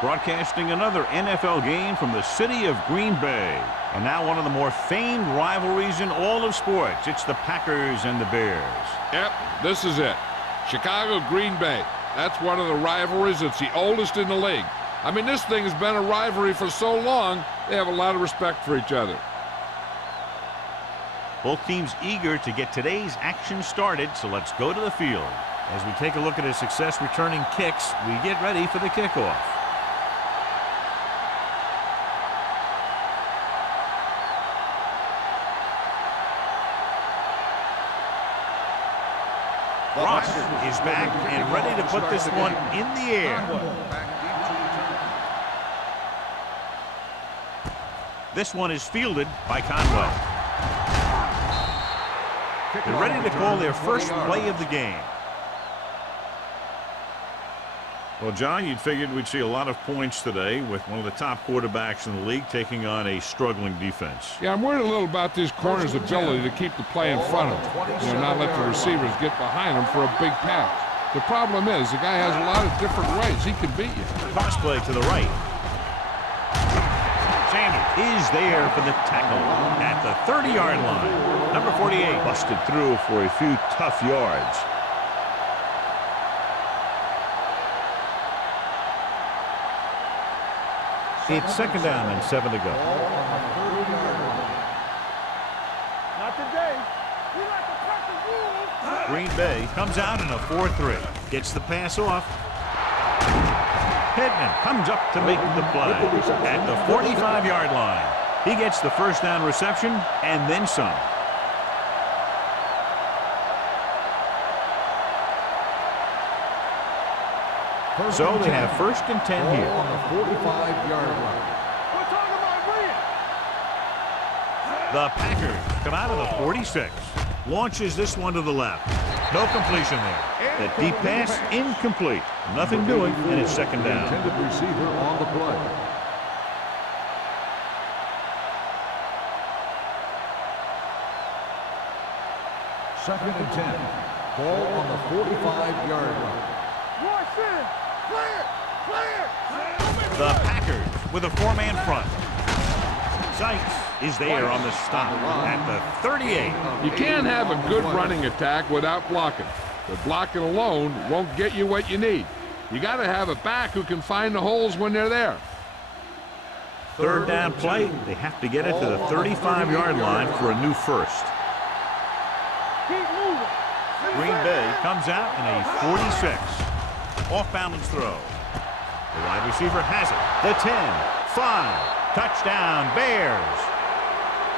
Broadcasting another NFL game from the city of Green Bay. And now one of the more famed rivalries in all of sports. It's the Packers and the Bears. Yep, this is it. Chicago, Green Bay. That's one of the rivalries. It's the oldest in the league. I mean, this thing has been a rivalry for so long, they have a lot of respect for each other. Both teams eager to get today's action started, so let's go to the field. As we take a look at his success returning kicks, we get ready for the kickoff. Ross is back and ready to put this one in the air. This one is fielded by Conway. They're ready to call their first play of the game. Well, John, you'd figured we'd see a lot of points today with one of the top quarterbacks in the league taking on a struggling defense. Yeah, I'm worried a little about these corners' ability to keep the play in front of them. Not let the receivers get behind them for a big pass. The problem is the guy has a lot of different ways he can beat you. Cross play to the right. Sanders is there for the tackle at the 30-yard line. Number 48 busted through for a few tough yards. It's second down and 7 to go. Not today. We like to cut the rules. Green Bay comes out in a 4-3. Gets the pass off. Pittman comes up to make the play at the 45-yard line. He gets the first down reception and then some. So they have first and 10 here. On the 45-yard line. We're talking about winning. The Packers come out of the 46. Launches this one to the left. No completion there. The deep pass incomplete. Nothing doing, and it's second down. Intended receiver on the play. Second and 10. Ball on the 45-yard line. Watch in. Clear. The Packers with a four-man front. Sykes is there on the stop at the 38. You can't have a good running attack without blocking. But blocking alone won't get you what you need. You got to have a back who can find the holes when they're there. Third down play. They have to get it to the 35-yard line for a new first. Keep moving. Green Bay comes out in a 46. Off-balance throw. The wide receiver has it. The 10, 5. Touchdown, Bears.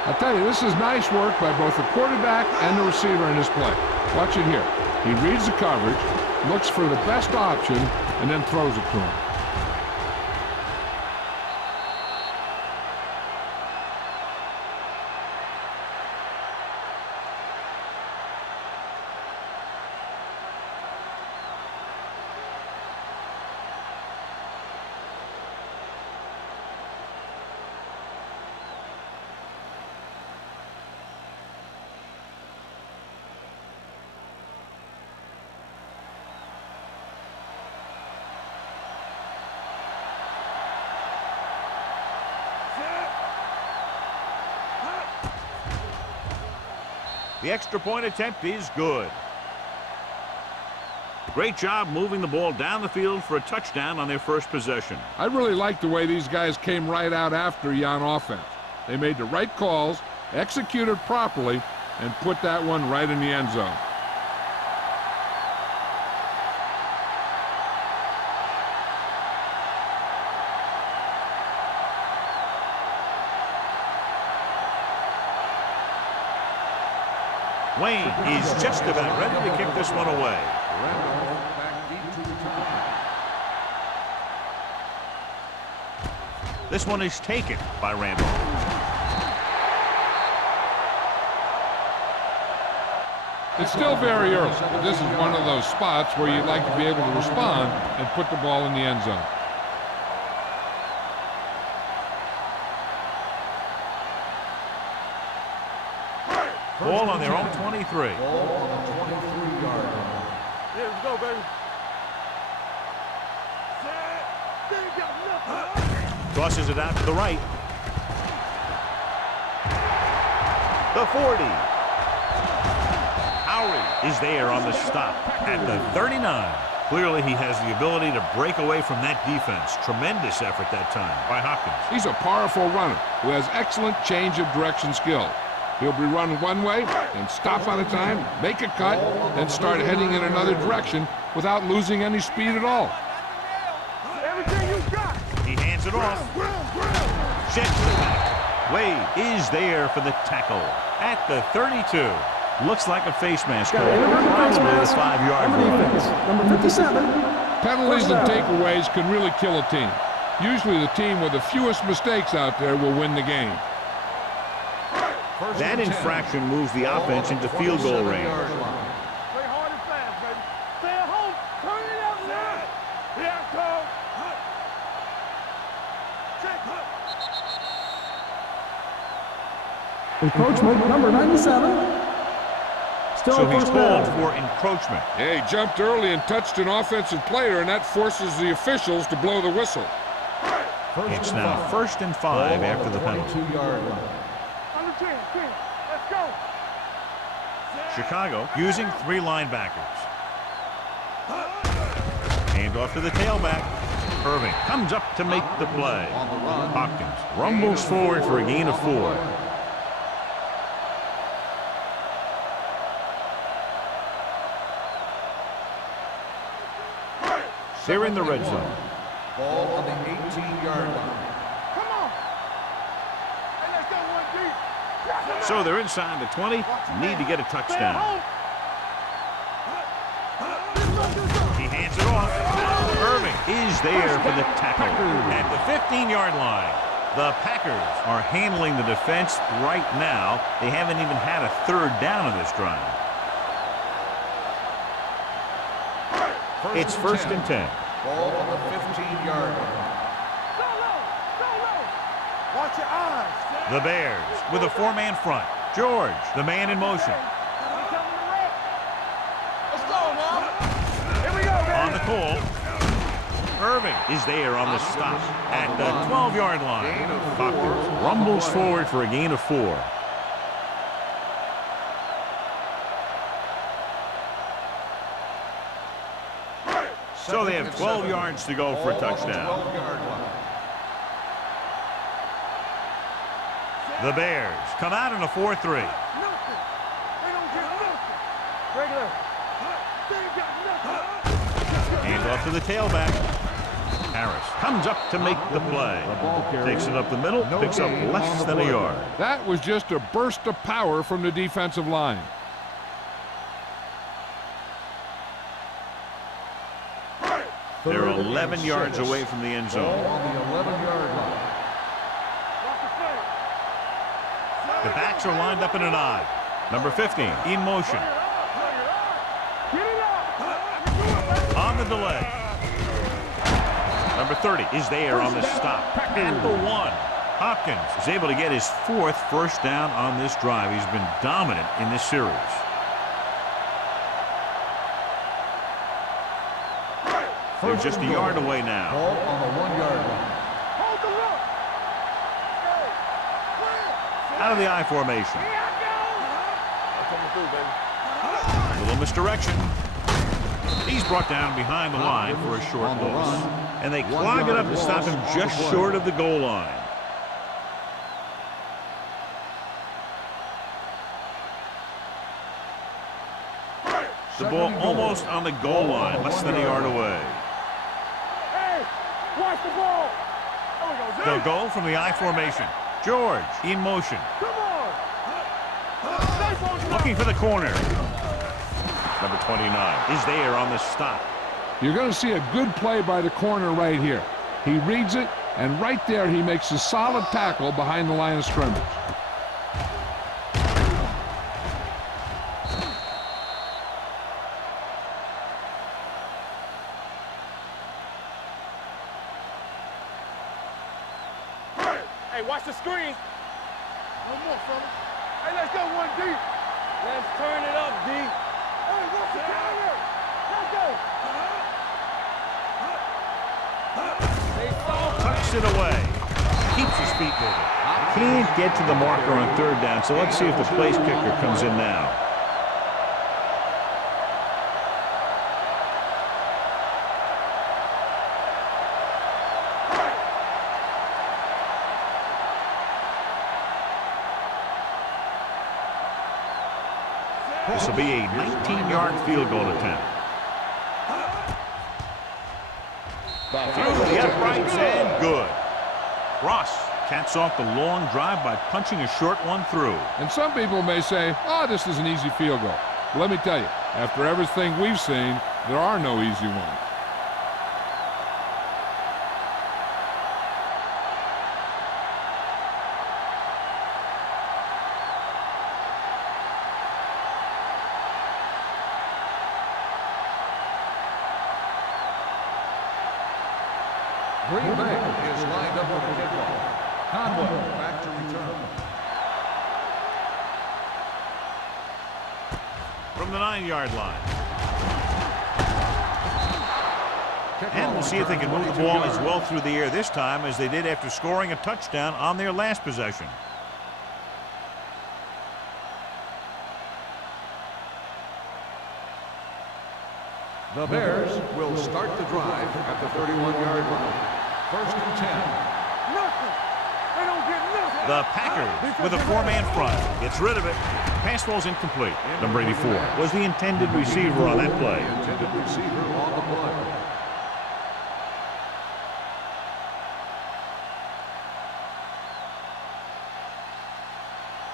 I tell you, this is nice work by both the quarterback and the receiver in this play. Watch it here. He reads the coverage, looks for the best option, and then throws it to him. The extra point attempt is good. Great job moving the ball down the field for a touchdown on their first possession. I really like the way these guys came right out after you on offense. They made the right calls, executed properly, and put that one right in the end zone. Wayne is just about ready to kick this one away. Randolph back deep to return. This one is taken by Randolph. It's still very early, but this is one of those spots where you'd like to be able to respond and put the ball in the end zone. Ball on their own 23. Ball on the 23-yard line. Here we go, baby. Set. Big Tosses it out to the right. The 40. Howie is there on the stop at the 39. Clearly, he has the ability to break away from that defense. Tremendous effort that time by Hopkins. He's a powerful runner who has excellent change of direction skill. He'll be running one way and stop on a time, make a cut, and start heading in another direction without losing any speed at all. Everything you got. He hands it off. Sheds the back. Wade is there for the tackle at the 32. Looks like a face mask. Probably the 5-yard line. Number 57. Penalties and takeaways can really kill a team. Usually the team with the fewest mistakes out there will win the game. That infraction moves the offense into field goal range. Play hard and fast, baby. Stay at home. Turn it up now. Here I come. Encroachment number 97. Still So he's first called down. for encroachment. Yeah, he jumped early and touched an offensive player, and that forces the officials to blow the whistle. It's now 1st and 5 after the penalty. 22-yard line. Under 10. Let's go. Chicago using 3 linebackers. Hand off to the tailback. Irving comes up to make the play. Hopkins rumbles forward for a gain of 4. They're in the red zone. Ball on the 18-yard line. Come on. Hey, let's go one deep. So they're inside the 20. Need to get a touchdown. He hands it off. Irving is there for the tackle at the 15-yard line. The Packers are handling the defense right now. They haven't even had a 3rd down in this drive. It's 1st and 10. Ball on the 15-yard line. Go low. Watch your eyes. The Bears with a 4-man front. George, the man in motion. Let's go now. Here we go, man. On the call. Irving is there on the stop at the 12-yard line. Hopkins rumbles forward for a gain of 4. So they have 12 yards to go for a touchdown. The Bears come out in a 4-3. Nothing. They don't get nothing. Regular. They ain't got nothing. Hand off to the tailback. Harris comes up to make the play. Takes it up the middle, picks up less than a yard. That was just a burst of power from the defensive line. They're 11 yards away from the end Ball zone. on the 11-yard line. Watch the play. The backs are lined up in an I. Number 15 in motion. Get it up. On the delay. Number 30 is there on the stop. At the 1. Hopkins is able to get his 4th first down on this drive. He's been dominant in this series. They're just a yard away now. Ball on the 1-yard line. Hold the look. Out of the I formation. Here I go. Little misdirection. He's brought down behind the line for a short loss. And they clog it up to stop him just short of the goal line. The ball almost on the goal line, less than a yard away. Hey, watch the ball. They'll go from the I formation. George in motion. Come on. Looking for the corner. Number 29 is there on the stop. You're going to see a good play by the corner right here. He reads it, and right there he makes a solid tackle behind the line of scrimmage. Hey, watch the screen. One more, fella. Hey, let's go one deep. Let's turn it up, D. Hey, watch the counter. Let's go. Knocks it away. Keeps his feet moving. Can't get to the marker on third down, so let's see if the place kicker comes in now. This will be a 19-yard field goal attempt. Through the uprights and good. Ross caps off the long drive by punching a short one through. And some people may say, oh, this is an easy field goal. But let me tell you, after everything we've seen, there are no easy ones. Green Bay is lined up for the kickoff. Conway back to return. From the 9-yard line. And we'll see if they can move the ball as well through the air this time as they did after scoring a touchdown on their last possession. The Bears will start the drive at the 31-yard line. First and 10. Nothing. They don't get nothing. The Packers with a 4-man front. Gets rid of it. Pass ball's incomplete. Number 84 was the intended receiver on that play. The intended receiver on the play.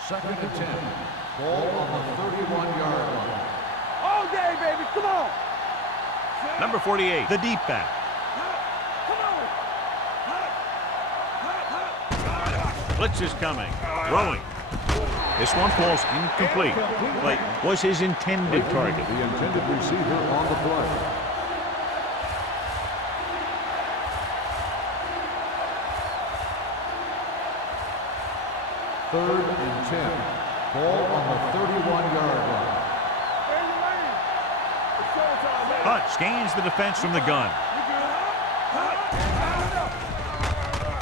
Second and 10. Ball on the 31-yard line. All day, baby. Come on. Number 48, the deep back. Blitz is coming. Throwing. This one falls incomplete. Like was his intended target. The intended receiver on the play. Third and 10. Ball on the 31-yard line. Hunt scans the defense from the gun.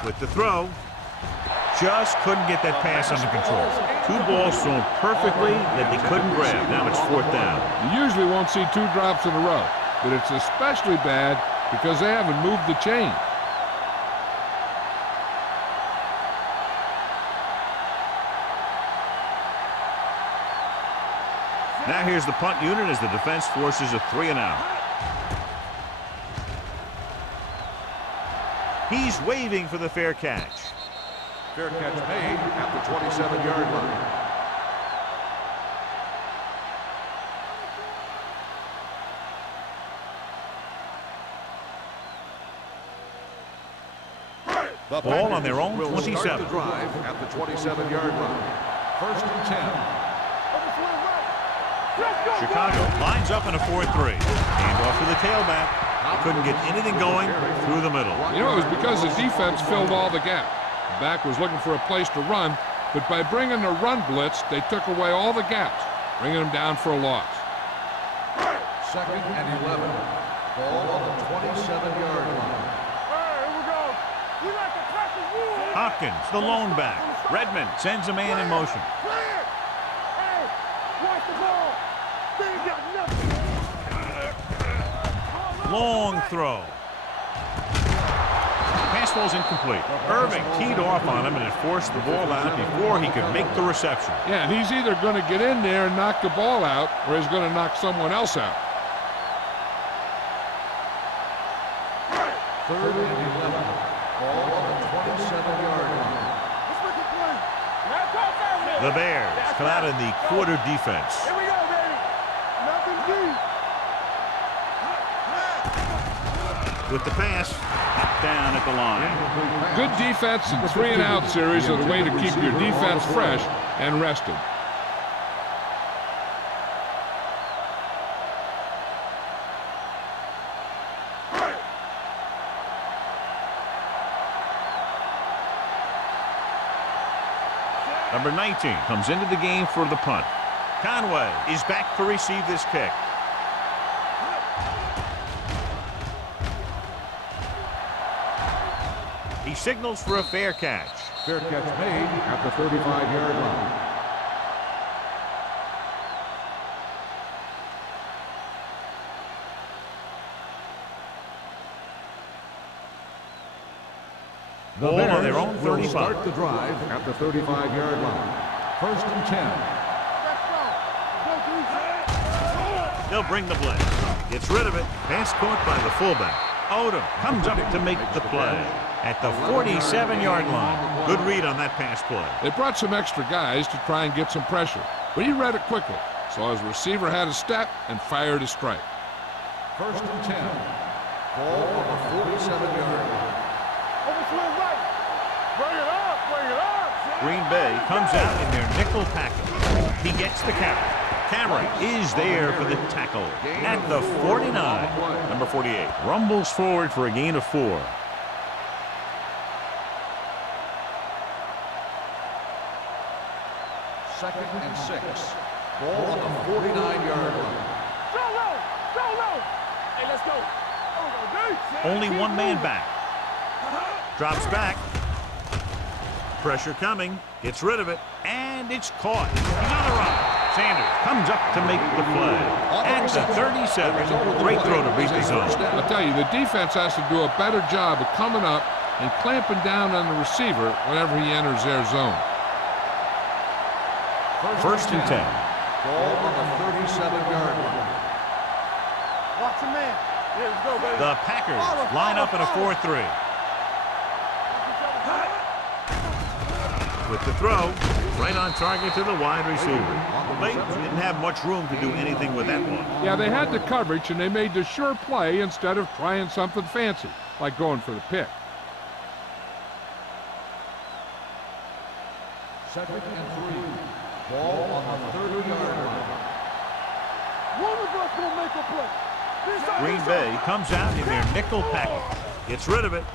With the throw, just couldn't get that pass under control. 2 balls thrown perfectly that they couldn't grab. Now it's 4th down. You usually won't see 2 drops in a row, but it's especially bad because they haven't moved the chain. Now here's the punt unit as the defense forces a 3-and-out. He's waving for the fair catch. Fair catch made at the 27-yard line. The Ball on their own will 27. Start the drive at the 27-yard line. First and 10. Chicago lines up in a 4-3. Hand off to the tailback. Couldn't get anything going through the middle. You know, it was because the defense filled all the gaps. The back was looking for a place to run, but by bringing the run blitz, they took away all the gaps, bringing them down for a loss. Second and 11. Ball on the 27-yard line. Hopkins, the lone back. Redmond sends a man in motion. Long throw. Pass ball's incomplete. Irving teed off on him and it forced the ball out before he could make the reception. Yeah, and he's either going to get in there and knock the ball out, or he's going to knock someone else out. Third and 11. Ball on the 27-yard line. The Bears come out in the quarter defense. Here we go, baby. Nothing deep. With the pass, knocked down at the line. Good defense and 3-and-out series are the way to keep your defense fresh and rested. Number 19 comes into the game for the punt. Conway is back to receive this kick. He He signals for a fair catch. Fair catch made at the 35-yard line. The Ball on their Bears own will 35. start the drive at the 35-yard line. First and 10. They'll bring the blitz. Gets rid of it. Pass caught by the fullback. Odom comes up to make the play at the 47-yard line. Good read on that pass play. They brought some extra guys to try and get some pressure, but he read it quickly. So his receiver had a step and fired a strike. First and 10. Ball on the 47-yard line. Bring it up, bring it up. Green Bay comes out in their nickel package. He gets the carry. Cameron is there for the tackle at the 49. Number 48 rumbles forward for a gain of 4. Second and 6. Ball on the 49-yard line. Go low, go low. Hey, let's go. Only one man back. Drops back. Pressure coming. Gets rid of it. And it's caught. He's on the run. Sanders comes up to make the play at the 37. Great throw to beat the zone. I'll tell you, the defense has to do a better job of coming up and clamping down on the receiver whenever he enters their zone. First and 10. Ball on the 37-yard line. Watch a man. Yeah, let's go, baby. The Packers line up in a 4-3. With the throw, right on target to the wide receiver. They didn't have much room to do anything with that one. Yeah, they had the coverage, and they made the sure play instead of trying something fancy, like going for the pick. Second and 3. Ball on the 30-yard line. One of us gonna make a play. Green Bay comes out in their nickel package. Gets rid of it.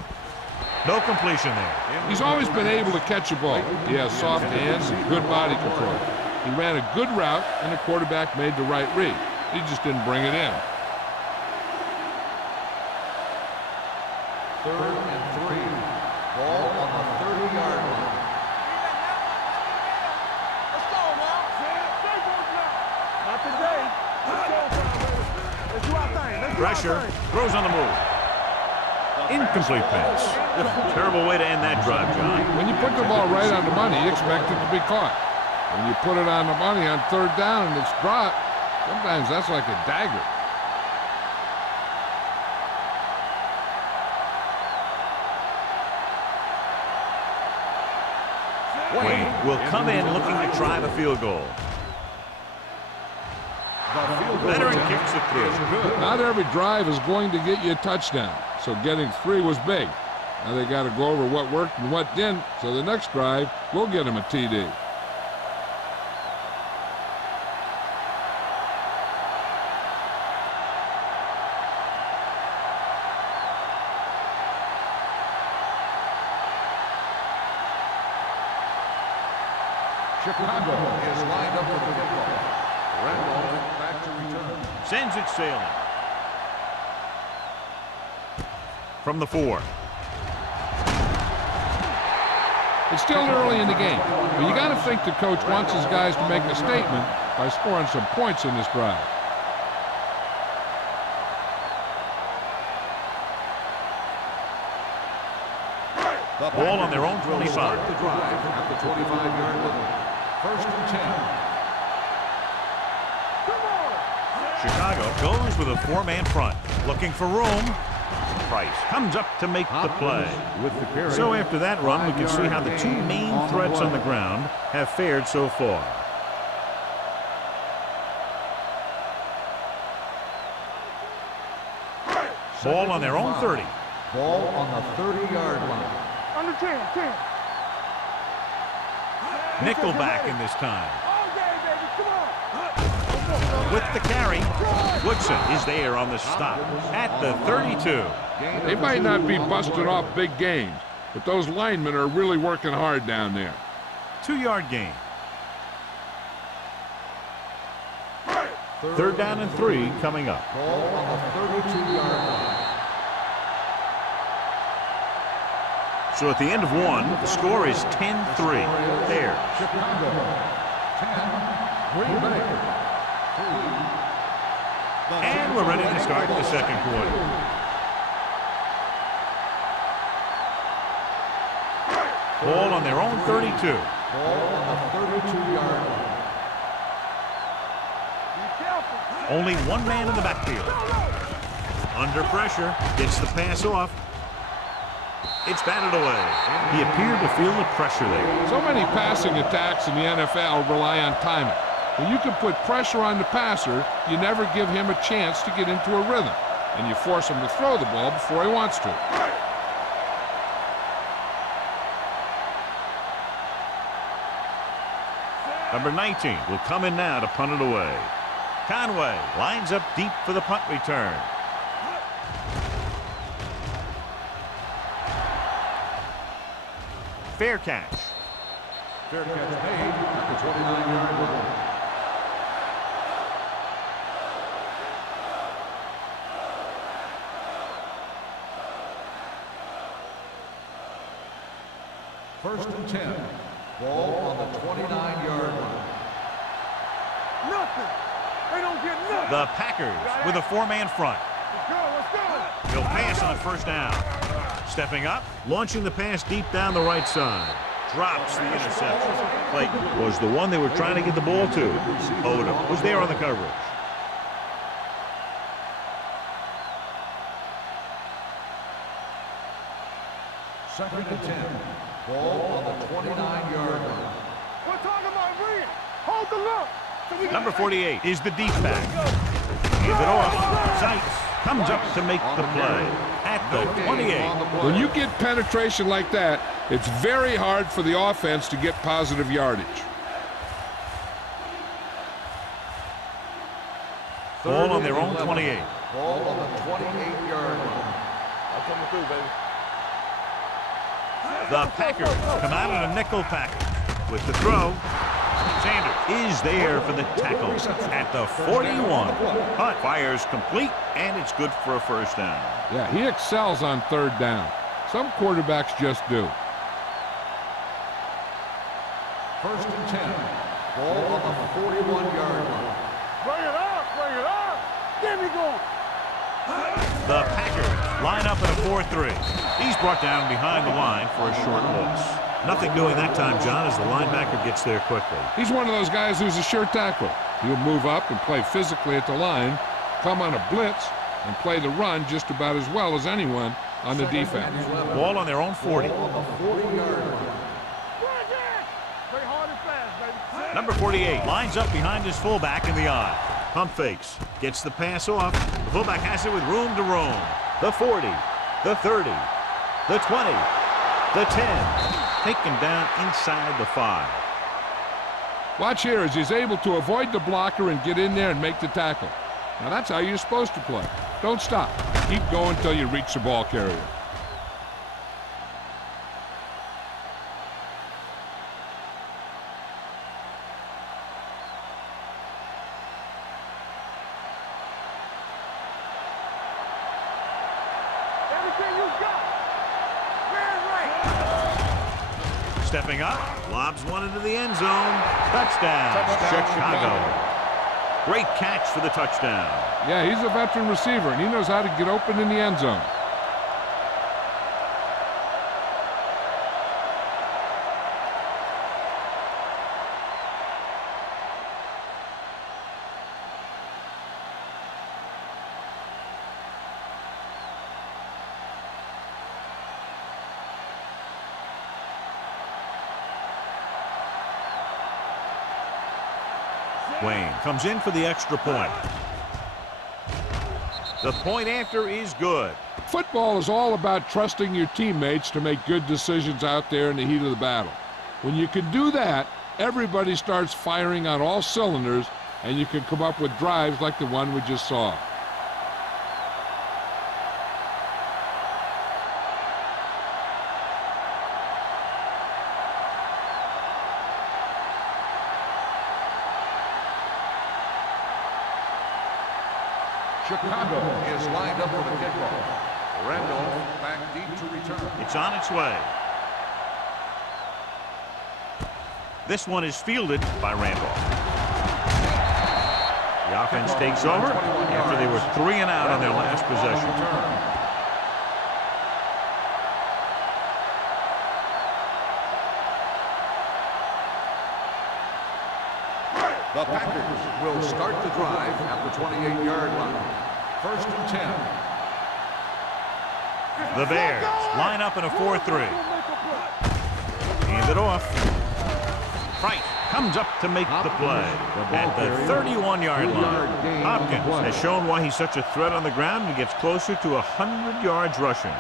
No completion there. He's always been able to catch a ball. He has soft hands and good body control. He ran a good route, and the quarterback made the right read. He just didn't bring it in. Third and 3. Ball on the 30-yard line. Let's go, man. Not today. Let's go, baby. Let's do our thing. Let's do Pressure. our thing. Throws on the move. Incomplete pass. Terrible way to end that drive, John. When you put the ball right on the money, you expect it to be caught. When you put it on the money on third down and it's dropped, sometimes that's like a dagger. Wayne will come in looking to try the field goal. Veteran kicks it through. Not every drive is going to get you a touchdown, so getting 3 was big. Now they got to go over what worked and what didn't, so the next drive will get them a TD. Chicago is lined up with the football. Randall back to return. Sends it sailing. From the 4. It's still early in the game, but you got to think the coach wants his guys to make a statement by scoring some points in this drive. The Ball on their own will 25. start the drive at the 25-yard line. First and 10. Chicago goes with a 4-man front. Looking for room. Price comes up to make the play. With the carry. So after that run, we can see how the 2 main threats on the ground have fared so far. Ball on their own 30. Ball on the 30-yard line. Under 10, 10. Nickelback in this time. All day, baby. Come on. With the carry, Woodson is there on the stop at the 32. They might not be busting off big games, but those linemen are really working hard down there. 2-yard gain. Third down and 3 coming up. Ball on the 32-yard line. So at the end of one, the score is 10-3. Bears. Chicago, 10, Green Bay, 3. And we're ready to start the second quarter. Ball on their own 32. Ball on the 32-yard line. Only one man in the backfield. Under pressure, gets the pass off. It's batted away. He appeared to feel the pressure there. So many passing attacks in the NFL rely on timing. When you can put pressure on the passer, you never give him a chance to get into a rhythm, and you force him to throw the ball before he wants to. Number 19 will come in now to punt it away. Conway lines up deep for the punt return. Fair catch. Fair catch made at the 29-yard line. First and 10. Ball on the 29-yard line. Nothing. They don't get nothing. The Packers with a four-man front. Let's go. Let's go. He'll pass on first down. Stepping up, launching the pass deep down the right side. Drops the interception. Clayton was the one they were trying to get the ball to. Odom was there on the coverage. Second and 10. Ball on the 29-yard line. We're talking about bringing. Hold the look. Number 48 is the deep back. Hands it off. Seitz comes up to make the play at the 28. When you get penetration like that, it's very hard for the offense to get positive yardage. Ball on their own 28. Ball on the 28-yard line. I'm coming through, baby. The Packers come out in a nickel package with the throw. Sanders is there for the tackle at the 41. Punt fires complete, and it's good for a first down. Yeah, he excels on third down. Some quarterbacks just do. First and 10. Ball on the 41-yard line. Bring it up. Bring it up. Get me going. The Packers line up in a 4-3. He's brought down behind the line for a short loss. Nothing doing that time, John, as the linebacker gets there quickly. He's one of those guys who's a sure tackler. He'll move up and play physically at the line, come on a blitz, and play the run just about as well as anyone on the defense. Ball on their own 40. Ball on the 40-yard line. Play hard and fast, baby. Number 48 lines up behind his fullback in the eye. Pump fakes. Gets the pass off. The fullback has it with room to roam. The 40. The 30. The 20. The 10. Taken down inside the 5. Watch here as he's able to avoid the blocker and get in there and make the tackle. Now that's how you're supposed to play. Don't stop. Keep going until you reach the ball carrier. Everything you got. Red right. Stepping up. Lobs one into the end zone. Touchdown, Chicago. Great catch for the touchdown. Yeah, he's a veteran receiver, and he knows how to get open in the end zone. Wayne comes in for the extra point. The point after is good. Football is all about trusting your teammates to make good decisions out there in the heat of the battle. When you can do that, everybody starts firing on all cylinders, and you can come up with drives like the one we just saw. Chicago is lined up for the kickoff. Randolph back deep to return. It's on its way. This one is fielded by Randolph. The offense takes over after they were 3 and out on their last possession. The Packers will start the drive at the 28-yard line. 1st and 10. The Bears line up in a 4-3. Hand it off. Price comes up to make the play at the 31-yard line. Hopkins has shown why he's such a threat on the ground and gets closer to 100 yards rushing.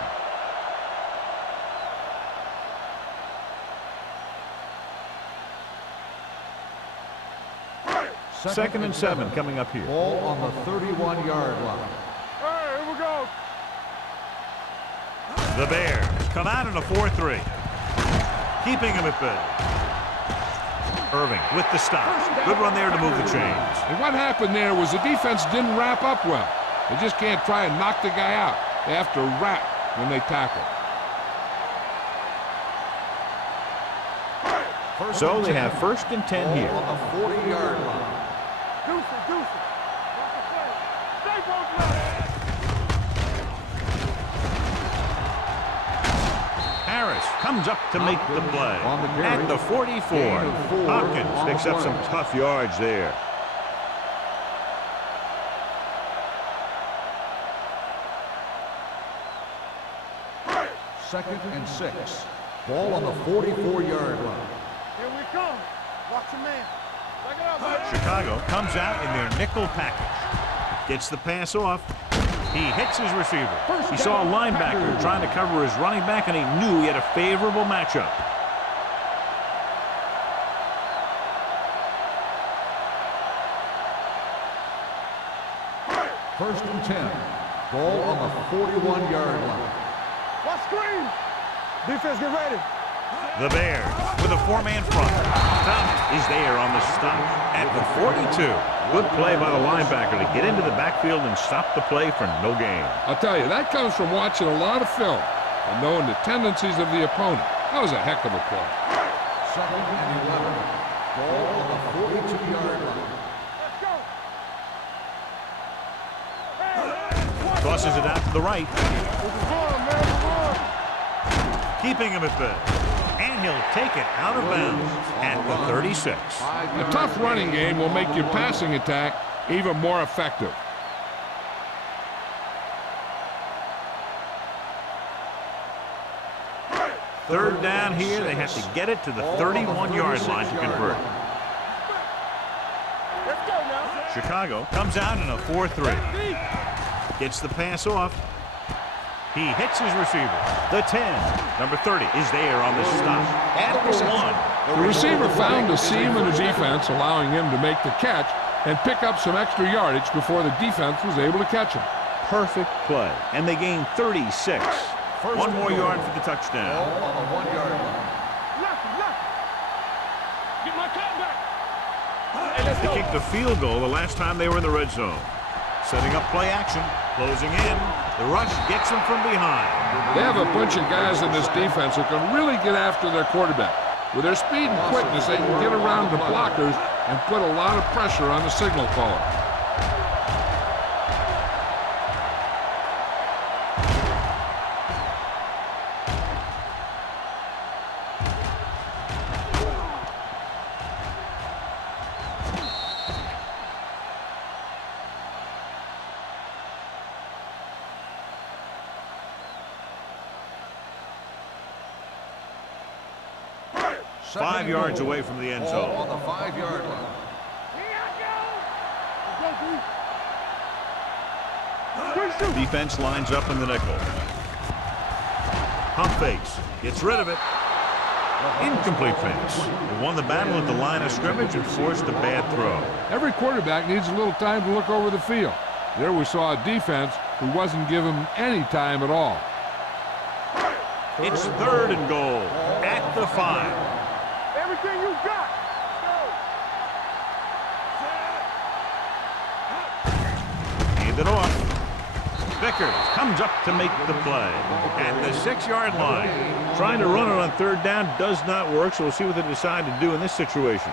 Second and 7 coming up here. Ball on the 31-yard line. Hey, here we go. The Bears come out in a 4-3. Keeping him at bay. Irving with the stop. Good run there to move the chains. And what happened there was the defense didn't wrap up well. They just can't try and knock the guy out. They have to wrap when they tackle. So they have 1st and 10 here. On the 40-yard line. Deuce. Stay both left. Harris comes up to make the play at the 44. Hopkins picks up some tough yards there. Second and 6. Ball on the 44-yard line. Here we come. Watch your man. Check it out, man. Chicago comes out in their nickel package. Gets the pass off. He hits his receiver. He saw a linebacker trying to cover his running back, and he knew he had a favorable matchup. First and 10. Ball on the 41-yard line. Watch screen. Defense, get ready. The Bears with a 4-man front. Thomas is there on the stop at the 42. Good play by the linebacker to get into the backfield and stop the play for no gain. I'll tell you, that comes from watching a lot of film and knowing the tendencies of the opponent. That was a heck of a play. Second and 11. Ball on the 42-yard line. Let's go. Tosses it out to the right. This is fun, man. Keeping him at bay. And he'll take it out of bounds at the 36. A tough running game will make your passing attack even more effective. Third down here. They have to get it to the 31-yard line to convert. Let's go now. Chicago comes out in a 4-3. Gets the pass off. He hits his receiver. The 10. Number 30 is there on the stop at the 1. The receiver found a seam in the defense, allowing him to make the catch and pick up some extra yardage before the defense was able to catch him. Perfect play. And they gain 36. One more yard for the touchdown. Ball on the 1-yard line. Left. Get my cut back. Hey, let's They go. kicked a field goal the last time they were in the red zone. Setting up play action. Closing in. The rush gets them from behind. They have a bunch of guys in this defense who can really get after their quarterback. With their speed and quickness, they can get around the blockers and put a lot of pressure on the signal caller. Second 5 and yards goal. away from the end Ball zone. on the 5-yard line. Defense lines up in the nickel. Pump fakes. Gets rid of it. Incomplete pass. They won the battle at the line of scrimmage and forced a bad throw. Every quarterback needs a little time to look over the field. There we saw a defense who wasn't given any time at all. It's 3rd and goal at the 5. Everything you got. Hand it off. Vickers comes up to make the play at the 6-yard line. Trying to run it on third down does not work, so we'll see what they decide to do in this situation.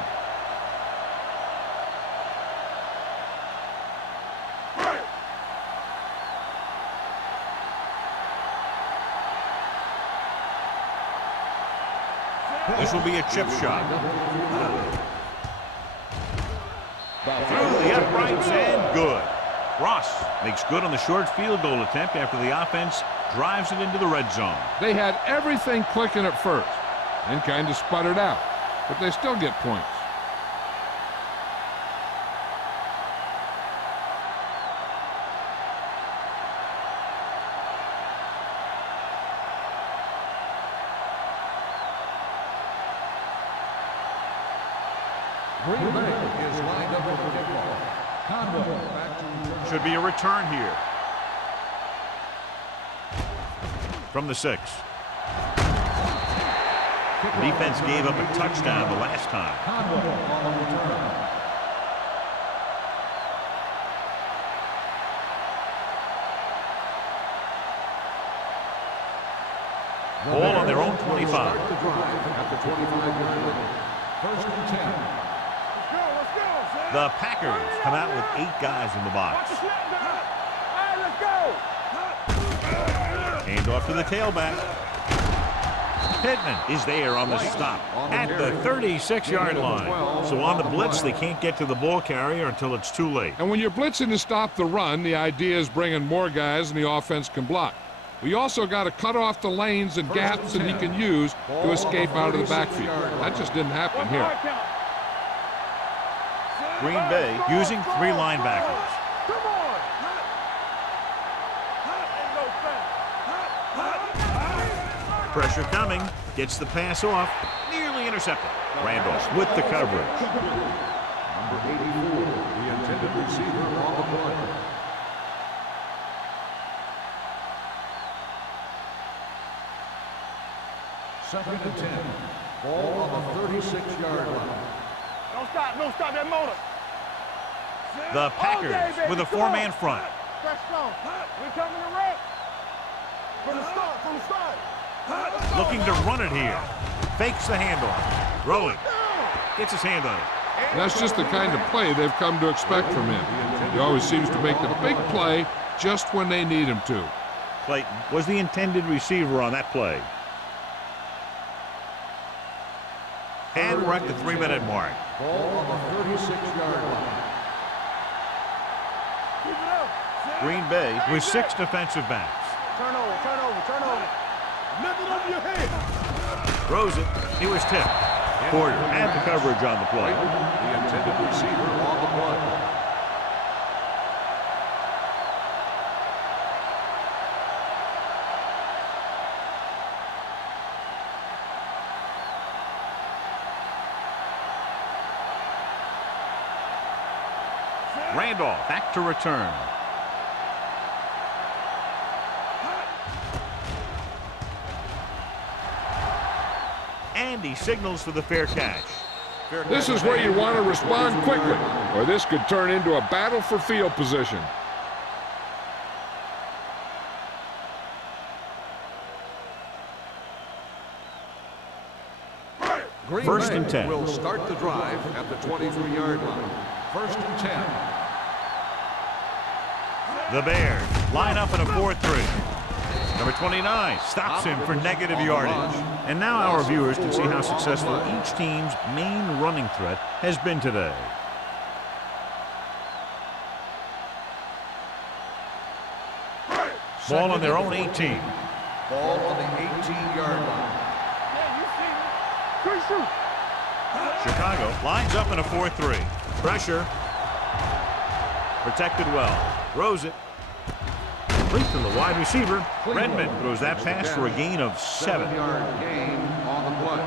This will be a chip shot. Through the uprights and good. Ross makes good on the short field goal attempt after the offense drives it into the red zone. They had everything clicking at first and kind of sputtered out, but they still get points. Green Bay is lined up with the kickball. Conway back to return. Should be a return here. From the 6. Defense gave up a touchdown the last time. Conway on the return. Ball on their own 25. Start the drive at the 25-yard line. First and 10. Let's go, son. The Packers come out with 8 guys in the box. Watch the snap, guy. All right, let's go. Hand off to the tailback. Pittman is there on the stop at the 36-yard line. So on the blitz, they can't get to the ball carrier until it's too late. And when you're blitzing to stop the run, the idea is bringing more guys than the offense can block. We also got to cut off the lanes and gaps that he can use to escape out of the backfield. That just didn't happen here. Green Bay using 3 linebackers. Come on. Pressure coming. Gets the pass off. Nearly intercepted. Randolph with the coverage. Number 84, the intended receiver on the play. Second and 10. Ball on the 36-yard line. Don't stop that motor. The Packers with a 4-man front. Fresh stone. We coming to wreck. From the start. Looking to run it here. Fakes the handoff. Throwing. Gets his hand on it. That's just the kind of play they've come to expect from him. He always seems to make the big play just when they need him to. Clayton was the intended receiver on that play. And we're at the 3-minute mark. Ball on the 36-yard line. Green Bay with 6 defensive backs. Turn over. Lift it up your head. Throws it. He was tipped. Porter had the coverage on the play. The intended receiver on the play. Randolph back to return. And he signals for the fair catch. This is where you want to respond quickly, or this could turn into a battle for field position. Green First Bay and 10. will start the drive at the 23-yard line. First and 10. The Bears line up in a 4-3. Number 29 stops him for negative yardage. And now our viewers can see how successful each team's main running threat has been today. Ball on their own 18. Ball on the 18-yard line. Chicago lines up in a 4-3. Pressure. Protected well. Throws it. Complete to the wide receiver. Redmond throws that pass for a gain of 7. 7-yard gain on the play.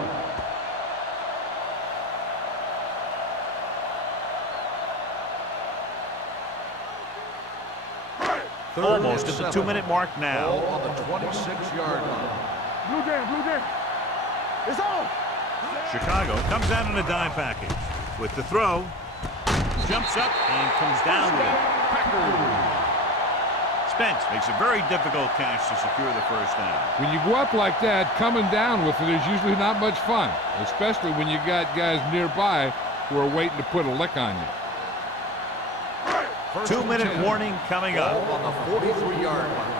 Almost at the 2-minute mark now. Ball on the 26-yard line. Blue jam. It's on. Chicago comes out in a dime package. With the throw. Jumps up and comes down with it. Spence makes a very difficult catch to secure the first down. When you go up like that, coming down with it is usually not much fun, especially when you got guys nearby who are waiting to put a lick on you. 2-minute warning coming up. Ball on the 43-yard line.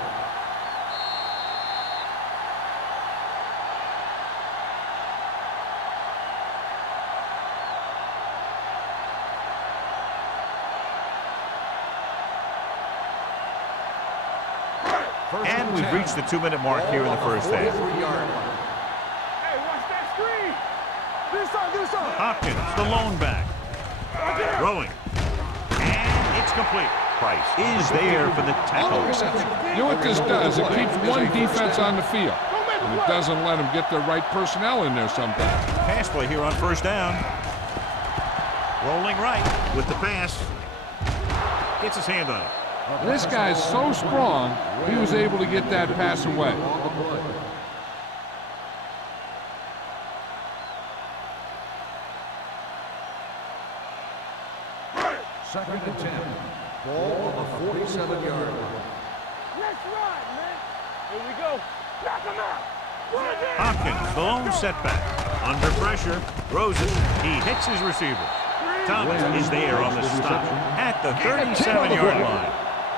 And we've reached the 2-minute mark here in the first half. Hey, watch that screen. Do something. Hopkins, the lone back. Throwing. And it's complete. Price is there for the tackle. You know what this does? It keeps one defense on the field, and it doesn't let them get the right personnel in there sometimes. Pass play here on first down. Rolling right with the pass. Gets his hand on it. This guy's so strong, he was able to get that pass away. Second and 10. Ball on the 47-yard line. Let's ride, man. Here we go. Knock him out. Hopkins, the lone setback. Under pressure, throws it. He hits his receiver. Thomas is there on the stop at the 37-yard line.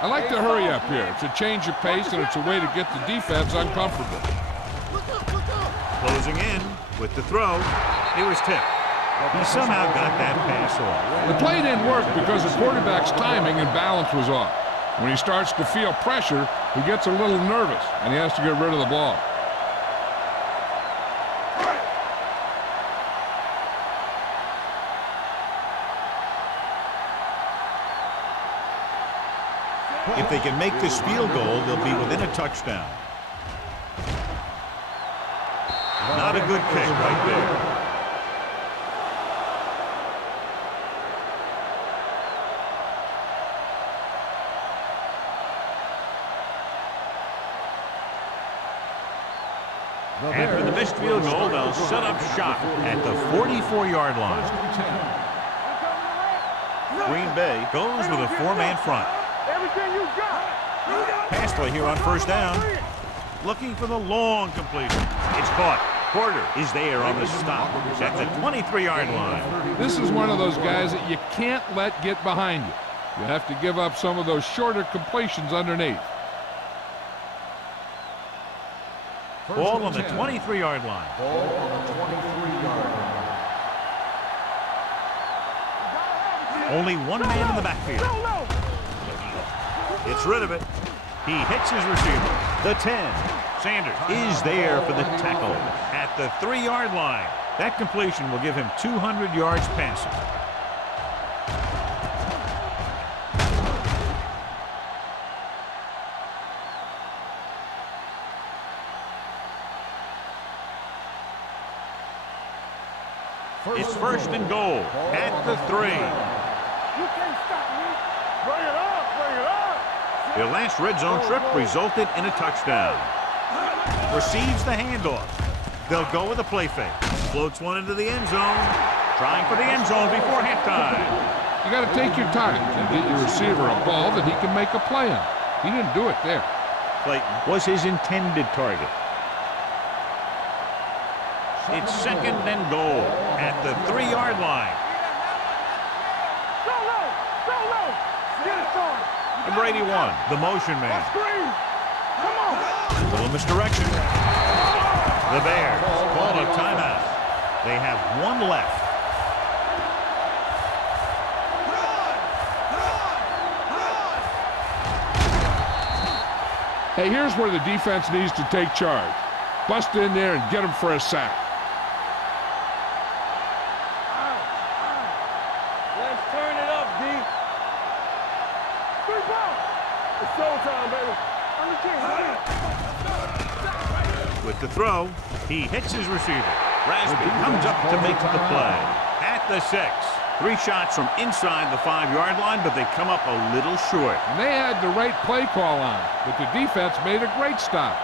I like to hurry up here. It's a change of pace, and it's a way to get the defense uncomfortable. Closing in with the throw. It was tipped. He somehow got that pass off. The play didn't work because the quarterback's timing and balance was off. When he starts to feel pressure, he gets a little nervous, and he has to get rid of the ball. If they can make this field goal, they'll be within a touchdown. Not a good kick right there. After the missed field goal, they'll set up shop at the 44-yard line. Green Bay goes with a 4-man front. Everything you got. Pass play here on first down. Looking for the long completion. It's caught. Porter is there on the stop at the 23-yard line. This is one of those guys that you can't let get behind you. You have to give up some of those shorter completions underneath. Ball on the 23-yard line. Ball on the 23-yard line. Only one man in the backfield. Gets rid of it. He hits his receiver. The 10. Sanders is there for the tackle at the 3-yard line. That completion will give him 200 yards passing. It's first and goal at the 3. You can't stop me. Bring it up. Bring it up. Their last red zone trip resulted in a touchdown. Receives the handoff. They'll go with a play fake. Floats one into the end zone. Trying for the end zone before halftime. You got to take your time and get your receiver a ball that he can make a play on. He didn't do it there. Clayton was his intended target. It's second and goal at the 3-yard line. Go low. Go low. Get it started. And Brady won, the motion man. Screen. Come on. A little misdirection. The Bears call a timeout. They have one left. Hey, here's where the defense needs to take charge. Bust in there and get him for a sack. Let's turn it up, D. Three ball. It's showtime, baby. With the throw, he hits his receiver. Rasby comes up to make the play. At the 6. 3 shots from inside the 5-yard line, but they come up a little short. And they had the right play call on, but the defense made a great stop.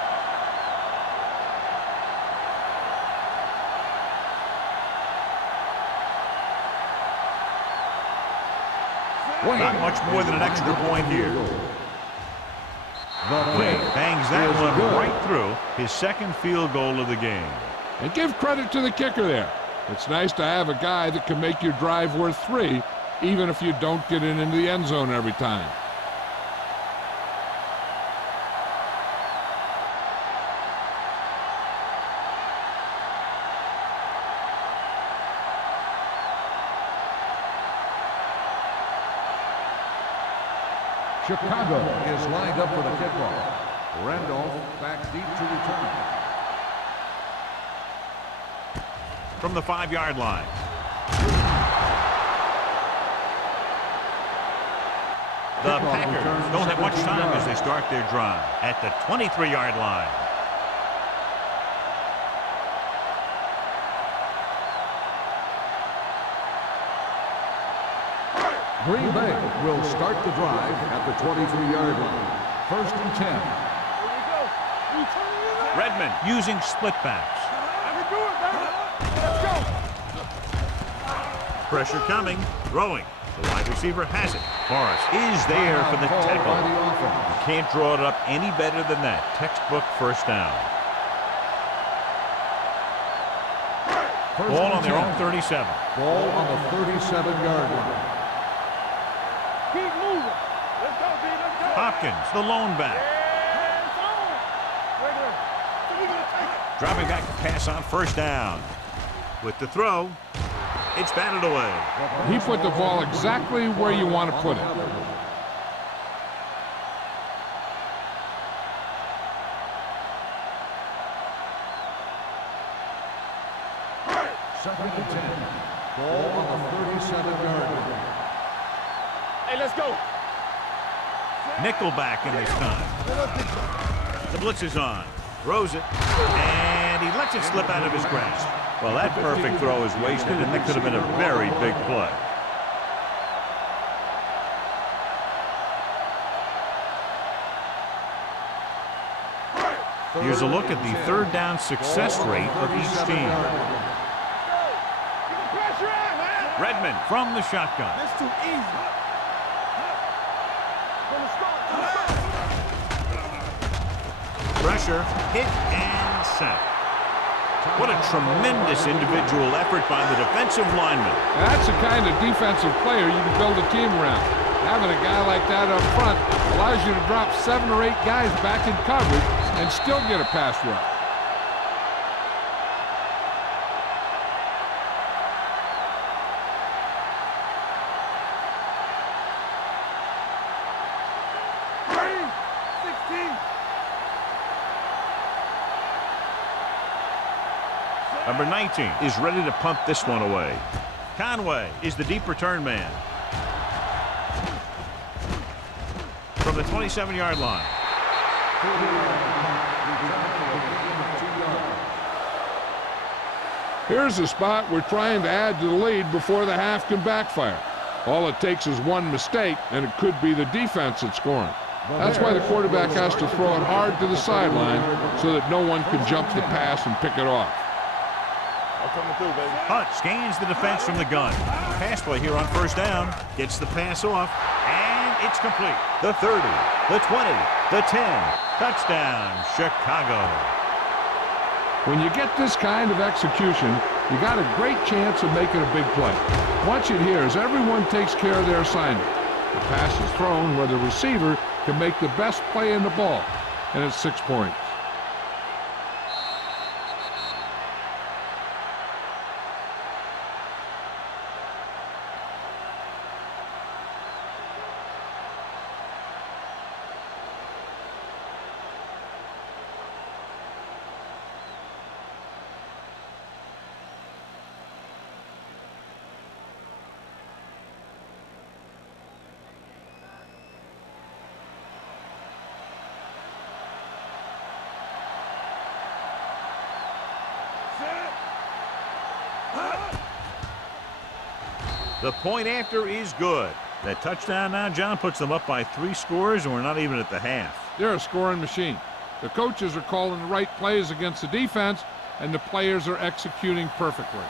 Not much more than an extra point here. Wade bangs that is one good. right through, his second field goal of the game. And give credit to the kicker there. It's nice to have a guy that can make your drive worth 3, even if you don't get it into the end zone every time. Chicago is lined up for the kickoff. Randolph back deep to return. From the 5-yard line. The Packers don't have much time as they start their drive at the 23-yard line. Green Bay will start the drive at the 23-yard line. 1st and 10. Here we go. We turning it up. Redmond using split backs. I can do it, baby. Let's go. Pressure coming, throwing. The wide receiver has it. Forrest is there for the Called by tackle. the offense. You can't draw it up any better than that. Textbook first down. First Ball and on their 10. own 37. Ball on the 37-yard line. Keep moving. Let's go, B. Let's go. Hopkins, the lone back. Yeah, it's on. Regular. So we gonna take it. Dropping back to pass on 1st down. With the throw, it's batted away. He put the ball exactly where you want to put it. Second and 10. Ball on the 37-yard line. Hey, let's go. Nickelback in this time. The blitz is on. Throws it. And he lets it slip out of his grasp. Well, that perfect throw is wasted, and that could have been a very big play. Here's a look at the 3rd down success rate of each team. Get the pressure on, man. Redmond from the shotgun. That's too easy. Gonna start. Pressure, hit, and sack. What a tremendous individual effort by the defensive lineman. That's the kind of defensive player you can build a team around. Having a guy like that up front allows you to drop 7 or 8 guys back in coverage and still get a pass rush. Number 19 is ready to punt this one away. Conway is the deep return man. From the 27-yard line. Here's a spot we're trying to add to the lead before the half can backfire. All it takes is one mistake, and it could be the defense that's scoring. That's why the quarterback has to throw it hard to the sideline so that no one can jump the pass and pick it off. I'm coming through, baby. Hunt scans the defense from the gun. Pass play here on 1st down. Gets the pass off, and it's complete. The 30, the 20, the 10. Touchdown, Chicago. When you get this kind of execution, you got a great chance of making a big play. Watch it here as everyone takes care of their assignment. The pass is thrown where the receiver can make the best play in the ball, and it's 6 points. The point after is good. That touchdown now, John, puts them up by 3 scores, and we're not even at the half. They're a scoring machine. The coaches are calling the right plays against the defense, and the players are executing perfectly.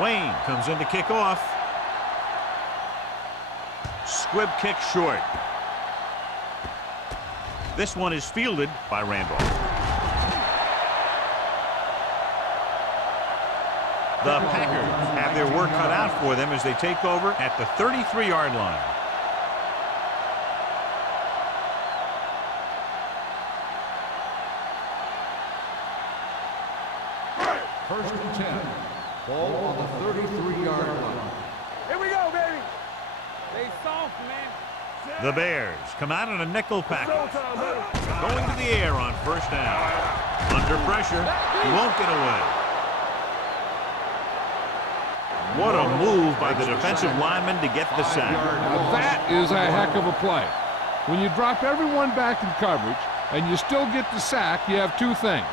Wayne comes in to kick off. Squib kick short. This one is fielded by Randolph. The Packers have their work cut out for them as they take over at the 33-yard line. First and 10. Ball on the 33-yard line. Here we go, baby. Stay soft, man. The Bears come out in a nickel package. Going to the air on first down. Under pressure, he won't get away. What a move by the defensive lineman to get the sack. Now that is a heck of a play. When you drop everyone back in coverage and you still get the sack, you have two things.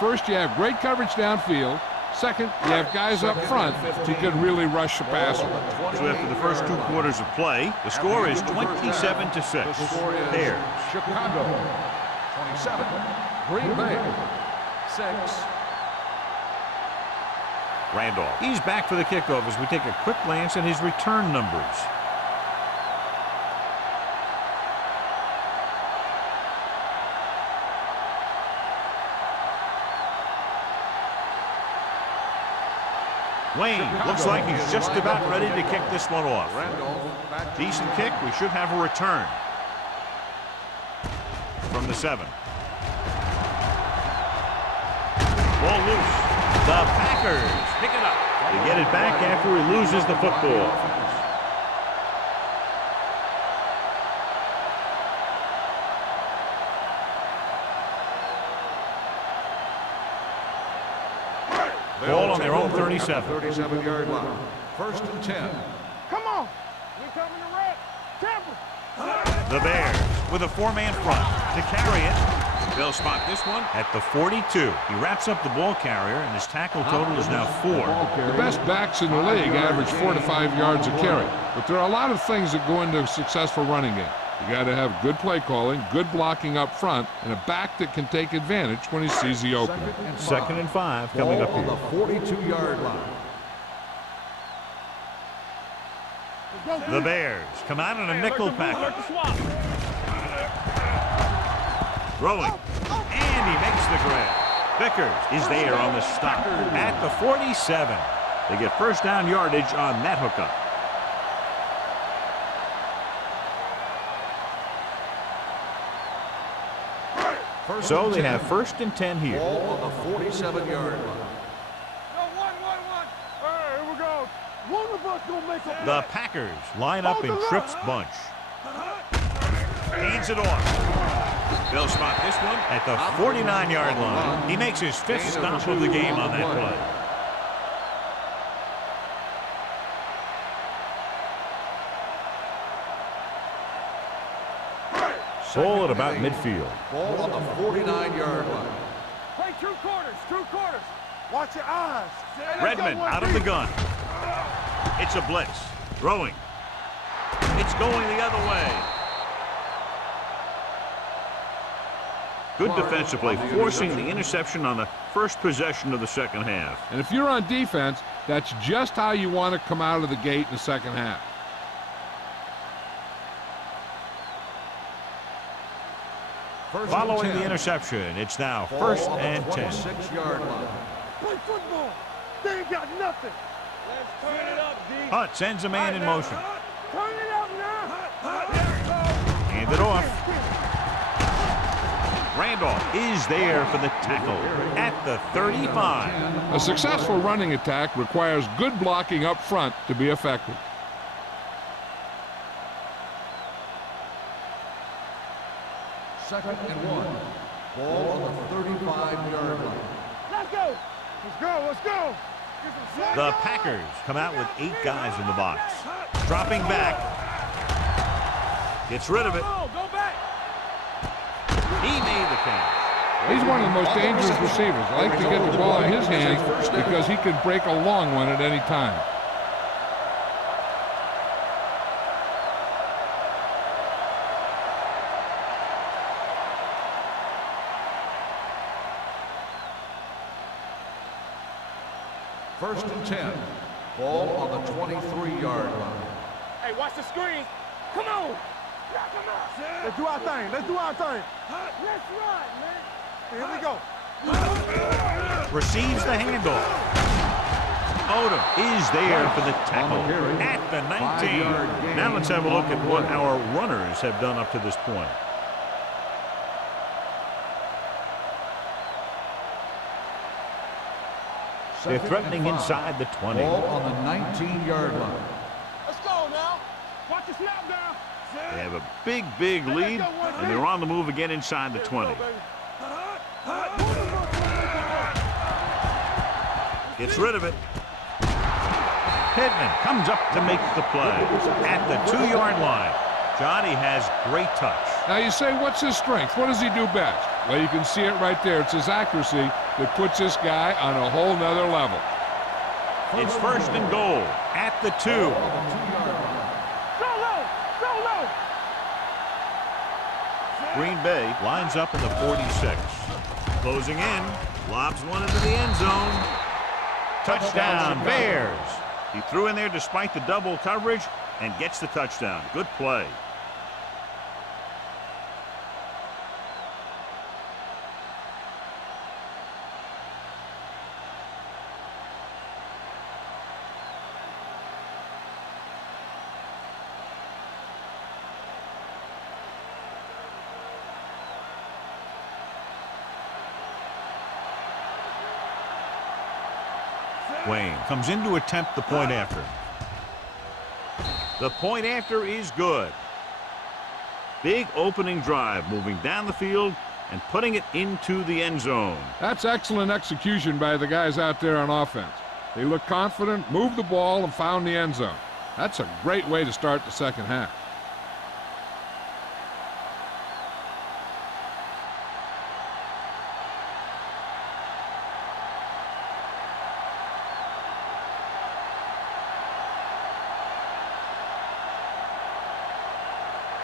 First, you have great coverage downfield. Second, you have guys up front who can really rush the passer. So after the first 2 quarters of play, the score is 27-6. Bears. Chicago 27. Green Bay 6. Randolph. He's back for the kickoff as we take a quick glance at his return numbers. Wayne looks like he's just about ready to kick this one off. Decent kick. We should have a return from the 7. Ball loose. The Packers pick it up. They get it back after he loses the football. Ball on their own 37. 37-yard line. First and 10. Come on. We coming to red. Campbell. The Bears with a 4-man front to carry it. They'll spot this one at the 42. He wraps up the ball carrier, and his tackle total is now 4. The best backs in the league average 4 to 5 yards a carry. But there are a lot of things that go into a successful running game. You got to have good play calling, good blocking up front, and a back that can take advantage when he sees the opening. Second and 5 coming up on here. the 42-yard line. The Bears come out in a nickel package. Throwing, and he makes the grab. Vickers is there on the stop at the 47. They get first down yardage on that hookup. So they have first and 10 here. Ball on the 47-yard line. Here we go. One of us gonna make a The Packers line up in Tripp's bunch. Hands it off. They'll spot this one at the 49-yard line. He makes his 5th stop of the game on that play. Ball at about midfield. Ball on the 49-yard line. Play 2 quarters. 2 quarters. Watch your eyes. Redmond out of the gun. It's a blitz. Throwing. It's going the other way. Good defensive play, forcing the interception on the first possession of the second half. And if you're on defense, that's just how you want to come out of the gate in the second half. Following the interception, it's now first and 10. 26-yard line. Play football. They ain't got nothing. Let's turn it up, D. Hunt sends a man in motion. Turn it up now. Hand it off. Randolph is there for the tackle at the 35. A successful running attack requires good blocking up front to be effective. Second and 1. Ball on the 35-yard line. Let's go. Let's go. Let's go. The Packers come out with 8 guys in the box. Dropping back. Gets rid of it. Go back. He made the catch. He's one of the most dangerous receivers. I like to get the ball in his hands because he can break a long one at any time. First and 10. Ball on the 23-yard line. Hey, watch the screen. Come on. Come on. Let's do our thing. Let's do our thing. Let's run, man. Here we go. Receives the handoff. Odom is there for the tackle at the 19. Now let's have a look at what our runners have done up to this point. They're threatening inside the 20. Ball on the 19-yard line. Let's go now. Watch the snap down. They have a big, big lead, and they're on the move again inside the 20. Gets rid of it. Pittman comes up to make the play at the 2-yard line. Johnny has great touch. Now you say, what's his strength? What does he do best? Well, you can see it right there. It's his accuracy that puts this guy on a whole nother level. It's 1st and goal at the 2. Go low. Go low. Green Bay lines up in the 46. Closing in. Lobs one into the end zone. Touchdown, Bears. He threw in there despite the double coverage and gets the touchdown. Good play. Wayne comes in to attempt the point after. The point after is good. Big opening drive, moving down the field and putting it into the end zone. That's excellent execution by the guys out there on offense. They looked confident, moved the ball, and found the end zone. That's a great way to start the second half.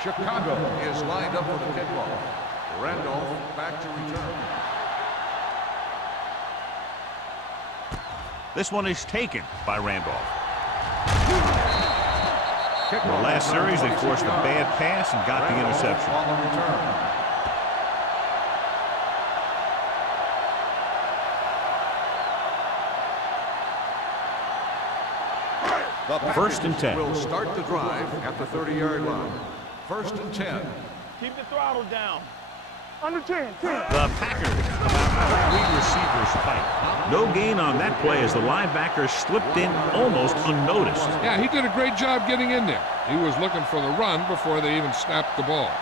Chicago is lined up for the kickoff. Randolph back to return. This one is taken by Randolph. In the last series, they forced a bad pass and got the interception. On the return. 1st and 10. Will start the drive at the 30-yard line. 1st and 10. Keep the throttle down. Under 10. The Packers come out with a 3-receivers fight. No gain on that play as the linebacker slipped in almost unnoticed. Yeah, he did a great job getting in there. He was looking for the run before they even snapped the ball.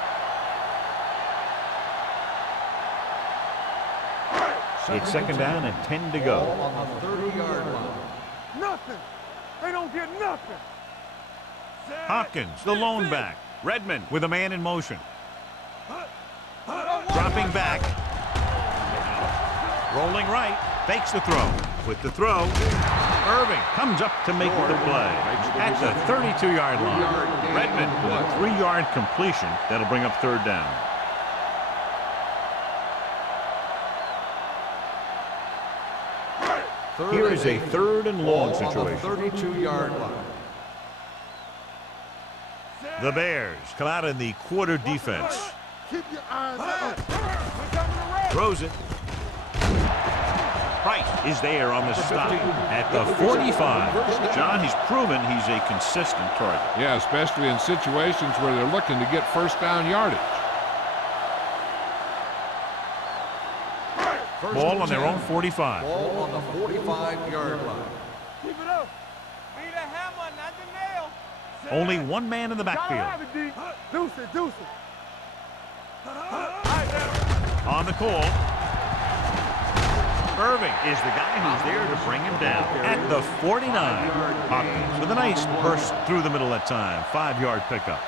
It's 2nd down and 10 to go. On the 30-yard line. Nothing. They don't get nothing. Hopkins, the lone back. Redmond with a man in motion. Dropping back. Rolling right. Fakes the throw. With the throw, Irving comes up to make the play at the 32-yard line. Redmond with a 3-yard completion. That'll bring up 3rd down. Here is a 3rd and long situation. 32-yard line. The Bears come out in the quarter defense. Keep your eyes out. Throws it. Price is there on the stop at the 45. John, he's proven he's a consistent target. Yeah, especially in situations where they're looking to get 1st down yardage. Ball on their own 45. Ball on the 45-yard line. Keep it up. Be the hammer, not the nail. Only one man in the backfield. Deuce it. On the call. Irving is the guy who's there to bring him down at the 49. Hopkins with a nice burst through the middle that time. 5-yard pickup.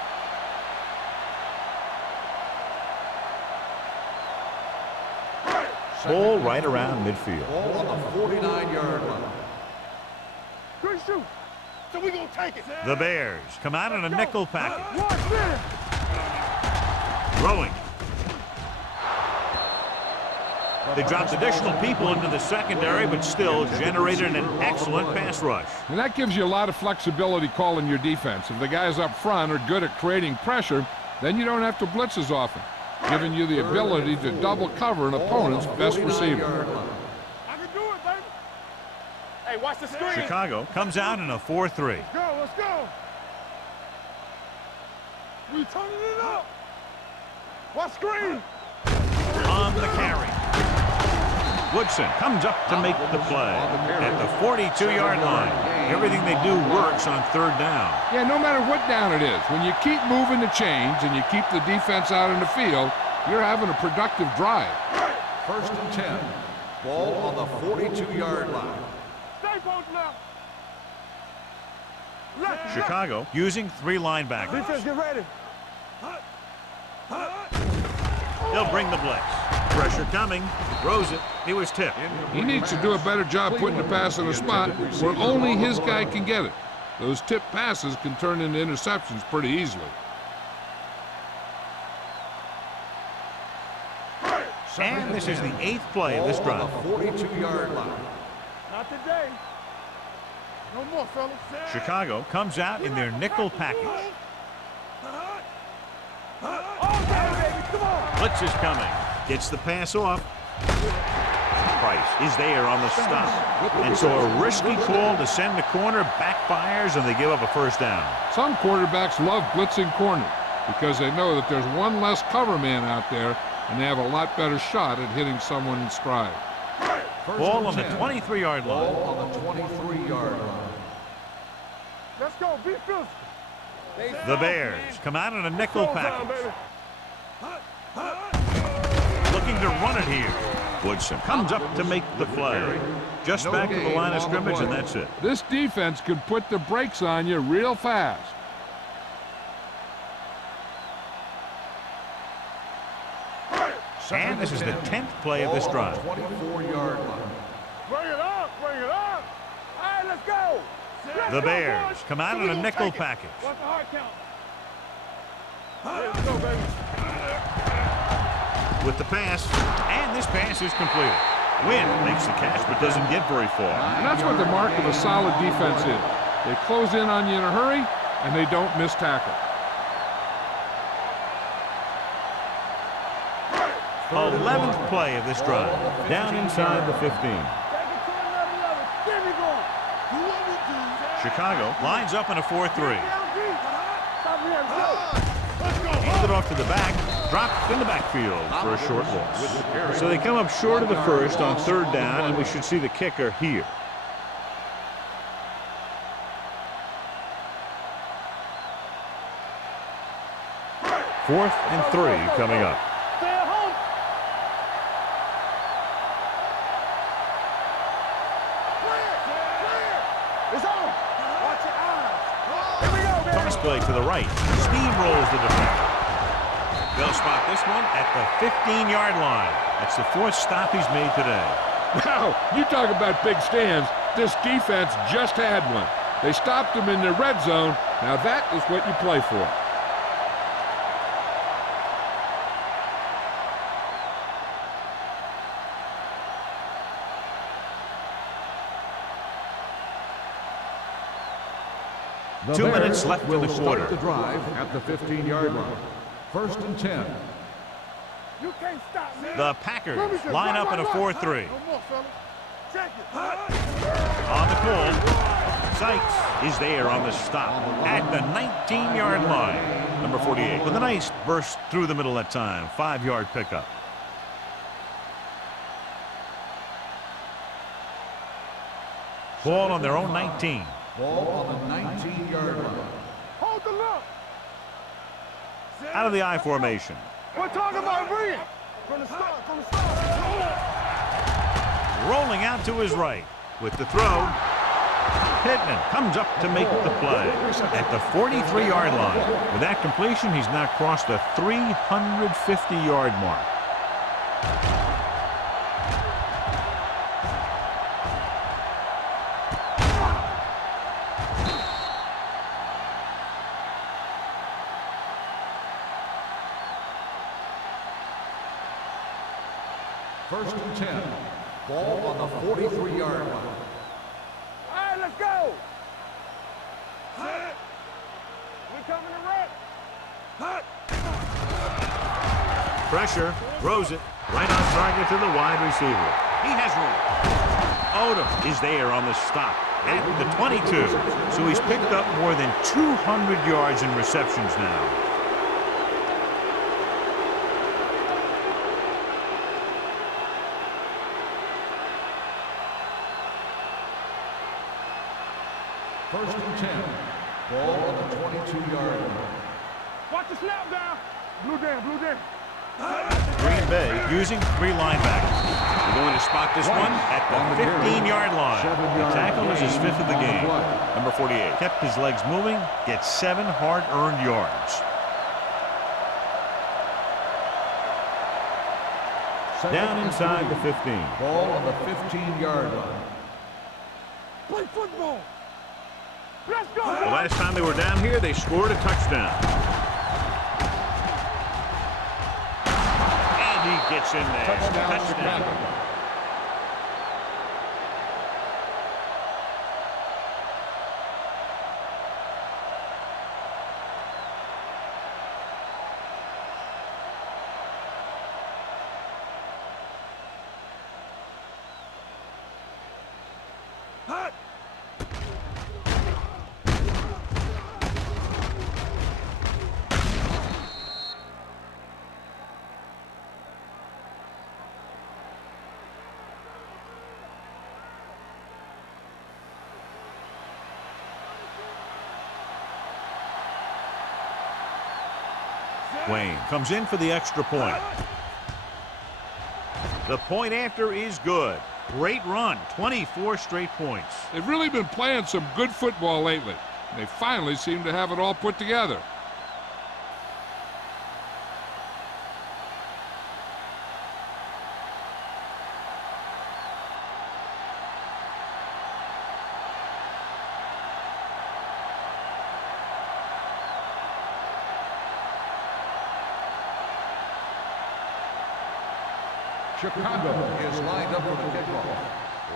Ball right around midfield. Ball on the 49-yard line. Good shoot. So we gonna take it. The Bears come out in a nickel package. Watch this. Throwing. They dropped additional people into the secondary, but still generated an excellent pass rush. And that gives you a lot of flexibility calling your defense. If the guys up front are good at creating pressure, then you don't have to blitz as often, giving you the ability to double cover an opponent's best receiver. I can do it, baby. Hey, watch the screen. Chicago comes out in a 4-3. Let's go. We turning it up. Watch screen. On the carry. Woodson comes up to make the play at the 42-yard line. Everything they do works on third down. Yeah, no matter what down it is, when you keep moving the chains and you keep the defense out in the field, you're having a productive drive. 1st and 10. Ball on the 42-yard line. Stay post now. Chicago using 3 linebackers. Defense, get ready. They'll bring the blitz. Pressure coming. Throws it. He was tipped. He needs to do a better job putting the pass in a spot where only his guy can get it. Those tip passes can turn into interceptions pretty easily. And this is the 8th play of this drive. 42-yard line. Not today. No more, fellas. Chicago comes out in their nickel package. Blitz is coming. Gets the pass off. Price is there on the stop. And so a risky call to send the corner backfires, and they give up a first down. Some quarterbacks love blitzing corners because they know that there's one less cover man out there, and they have a lot better shot at hitting someone in stride. Ball on the 23-yard line. Ball on the 23-yard line. Let's go. Be physical. The Bears come out in a nickel package. Looking to run it here. Woodson comes up to make the play. Just back to the line of scrimmage, and that's it. This defense could put the brakes on you real fast. And this is the 10th play of this drive. 24-yard line. Bring it up. Bring it up. All right, let's go. The Bears come out in a nickel package. What's the hard count? Let's go, baby. With the pass, and this pass is completed. Wynn makes the catch but doesn't get very far. And that's what the mark of a solid defense is. They close in on you in a hurry, and they don't miss tackle. 11th play of this drive. Down inside the 15. Take it to another level. Give me going. Do what we do. Chicago lines up in a 4-3. Stop here. Go. Let's go. Handed it off to the back. Dropped in the backfield for a short loss. So they come up short of the first on third down, and we should see the kicker here. Fourth and 3 coming up. Stay at home. Clear. It's on. Watch your eyes. Here we go, baby. Toss play to the right. Steamrolls the defender. They'll spot this one at the 15-yard line. That's the 4th stop he's made today. Wow, you talk about big stands. This defense just had one. They stopped them in the red zone. Now that is what you play for. The 2 Bears minutes left in the will quarter. start the drive at the 15-yard line. 1st and 10. You can't stop me. The Packers line up in a 4-3. No more, fellas. Check it. On the call, Sykes is there on the stop at the 19-yard line. Number 48 with a nice burst through the middle that time. 5-yard pickup. Ball on their own 19. Ball on the 19-yard line. Hold the look. Out of the I formation. We're talking about bring it. From the start. From the start. Rolling out to his right with the throw. Pittman comes up to make the play at the 43-yard line. With that completion, he's now crossed the 350-yard mark. First and 10. Ball on the 43-yard line. All right, let's go. We coming to wreck. Pressure, throws it, right on target to the wide receiver. He has room. Odom is there on the stop at the 22. So he's picked up more than 200 yards in receptions now. First and 10. Ball on the 22-yard line. Watch the snap down. Blue down, blue down. Green Bay using 3 linebackers. They're going to spot this one at the 15-yard line. The tackle is his 5th of the game. Number 48 kept his legs moving, gets 7 hard-earned yards. Down inside the 15. Ball on the 15-yard line. Play football. Let's go. The last time they were down here, they scored a touchdown. And he gets in there. Touchdown, Chicago. Wayne comes in for the extra point. The point after is good. Great run, 24 straight points. They've really been playing some good football lately. They finally seem to have it all put together. Chicago is lined up for the kickoff.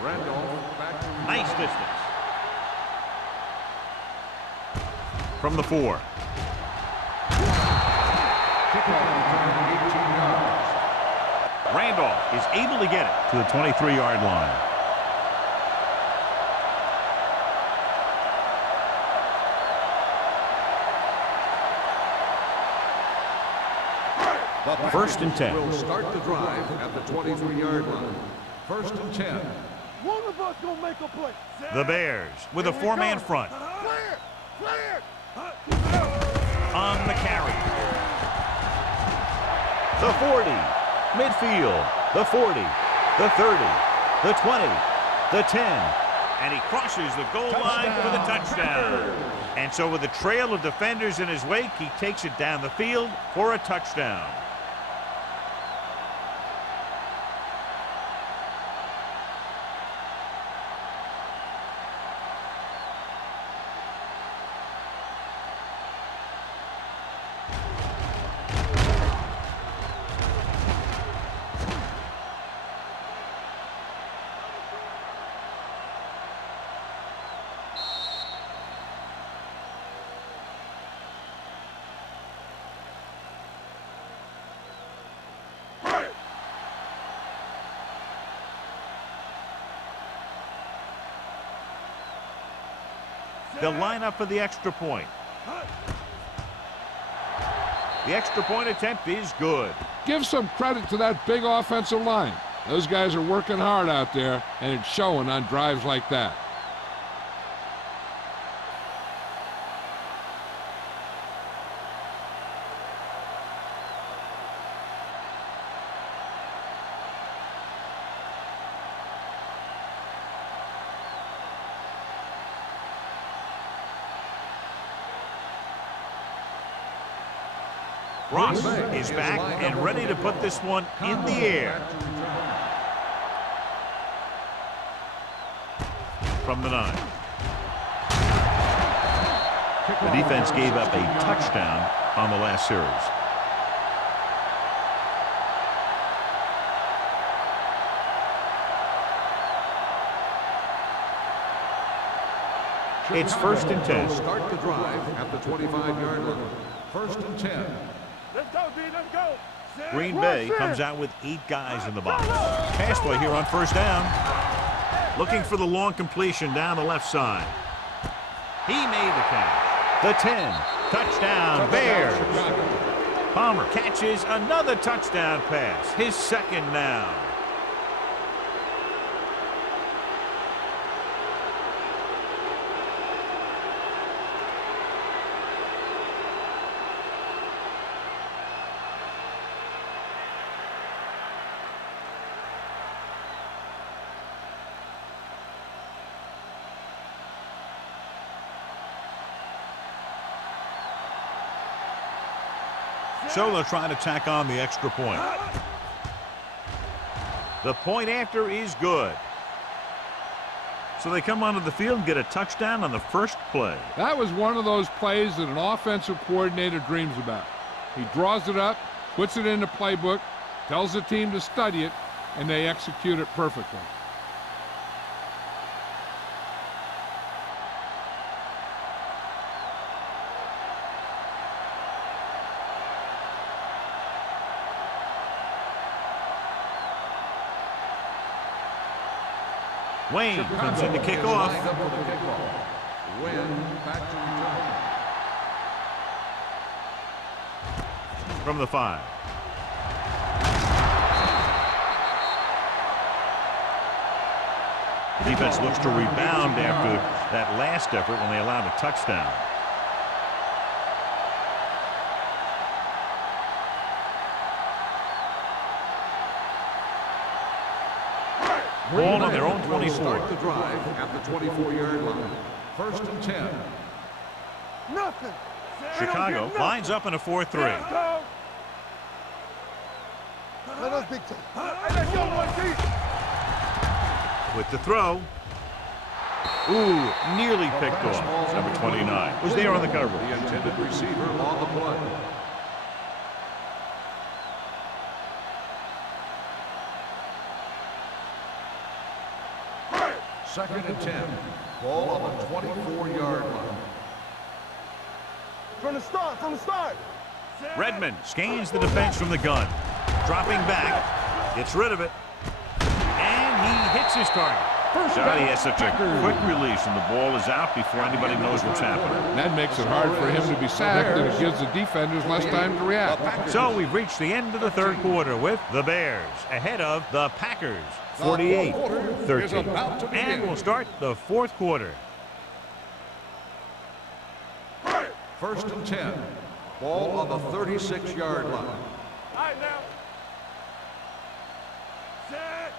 Randolph back to Nice distance. From the 4. kickoff return 18 yards. Randolph is able to get it to the 23-yard line. First and 10. Will start the drive at the 23-yard line. First and 10. One of us gonna make a play. The Bears with a 4-man front. Clear, clear. On the carry. The 40. Midfield. The 40. The 30. The 20. The 10. And he crosses the goal line for the touchdown. And so with a trail of defenders in his wake, he takes it down the field for a touchdown. They'll line up for the extra point. The extra point attempt is good. Give some credit to that big offensive line. Those guys are working hard out there, and it's showing on drives like that. Ross is back and ready to put this one in the air. From the 9. The defense gave up a touchdown on the last series. It's 1st and 10. Start the drive at the 25-yard line. 1st and 10. Let's go, D. Let's go. Green Bay comes out with 8 guys in the box. Pass play here on 1st down. Looking for the long completion down the left side. He made the catch. The 10. Touchdown, Bears. Palmer catches another touchdown pass. His 2nd now. So they'll try to tack on the extra point. The point after is good. So they come onto the field and get a touchdown on the first play. That was one of those plays that an offensive coordinator dreams about. He draws it up, puts it in the playbook, tells the team to study it, and they execute it perfectly. Wayne comes in to kick off. Wayne back to return. From the 5. The defense looks to rebound after that last effort when they allowed a touchdown. Ball on their own 24. Start the drive at the 24-yard line. 1st and 10. Nothing. Chicago lines up in a 4-3. Let's go. Let us big team. Hey, let's go, 1D. With the throw. Ooh, nearly picked off. Number 29 was there on the coverage. The intended receiver on the play. Second and 10. Ball on the 24-yard line. From the start. Redmond scans the defense from the gun. Dropping back. Gets rid of it. And he hits his target. Johnny has such a quick release and the ball is out before anybody knows what's happening. That makes it hard for him to be sacked, and it gives the defenders less time to react. So we've reached the end of the 3rd quarter with the Bears ahead of the Packers. 48-13. And we'll start the 4th quarter. 1st and 10. Ball on the 36-yard line. All right, now. Set.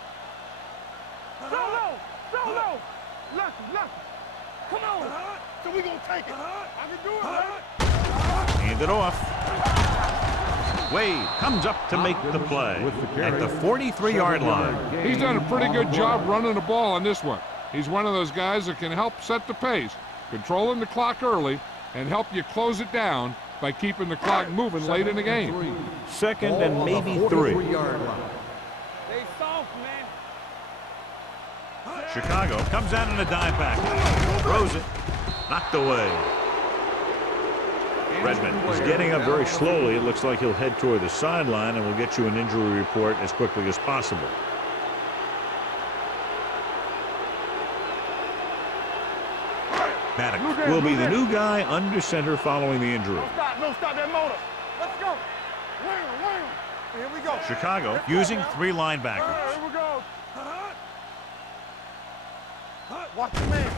Solo. Left. Come on. So we gonna take it. I can do it, man. Hand it off. Wade comes up to make the play at the 43-yard line. He's done a pretty good job running the ball on this one. He's one of those guys that can help set the pace, controlling the clock 'early, and help you close it down by keeping the clock moving late in the game. 2nd and maybe 3. Stay soft, man. Chicago comes out in a dive package. Throws it. Knocked away. Redmond is getting up very slowly. It looks like he'll head toward the sideline, and we'll get you an injury report as quickly as possible. Maddox will be the new guy under center following the injury. No stop that motor. Let's go. Wing. Here we go. Chicago using 3 linebackers. Here we go. Watch the man.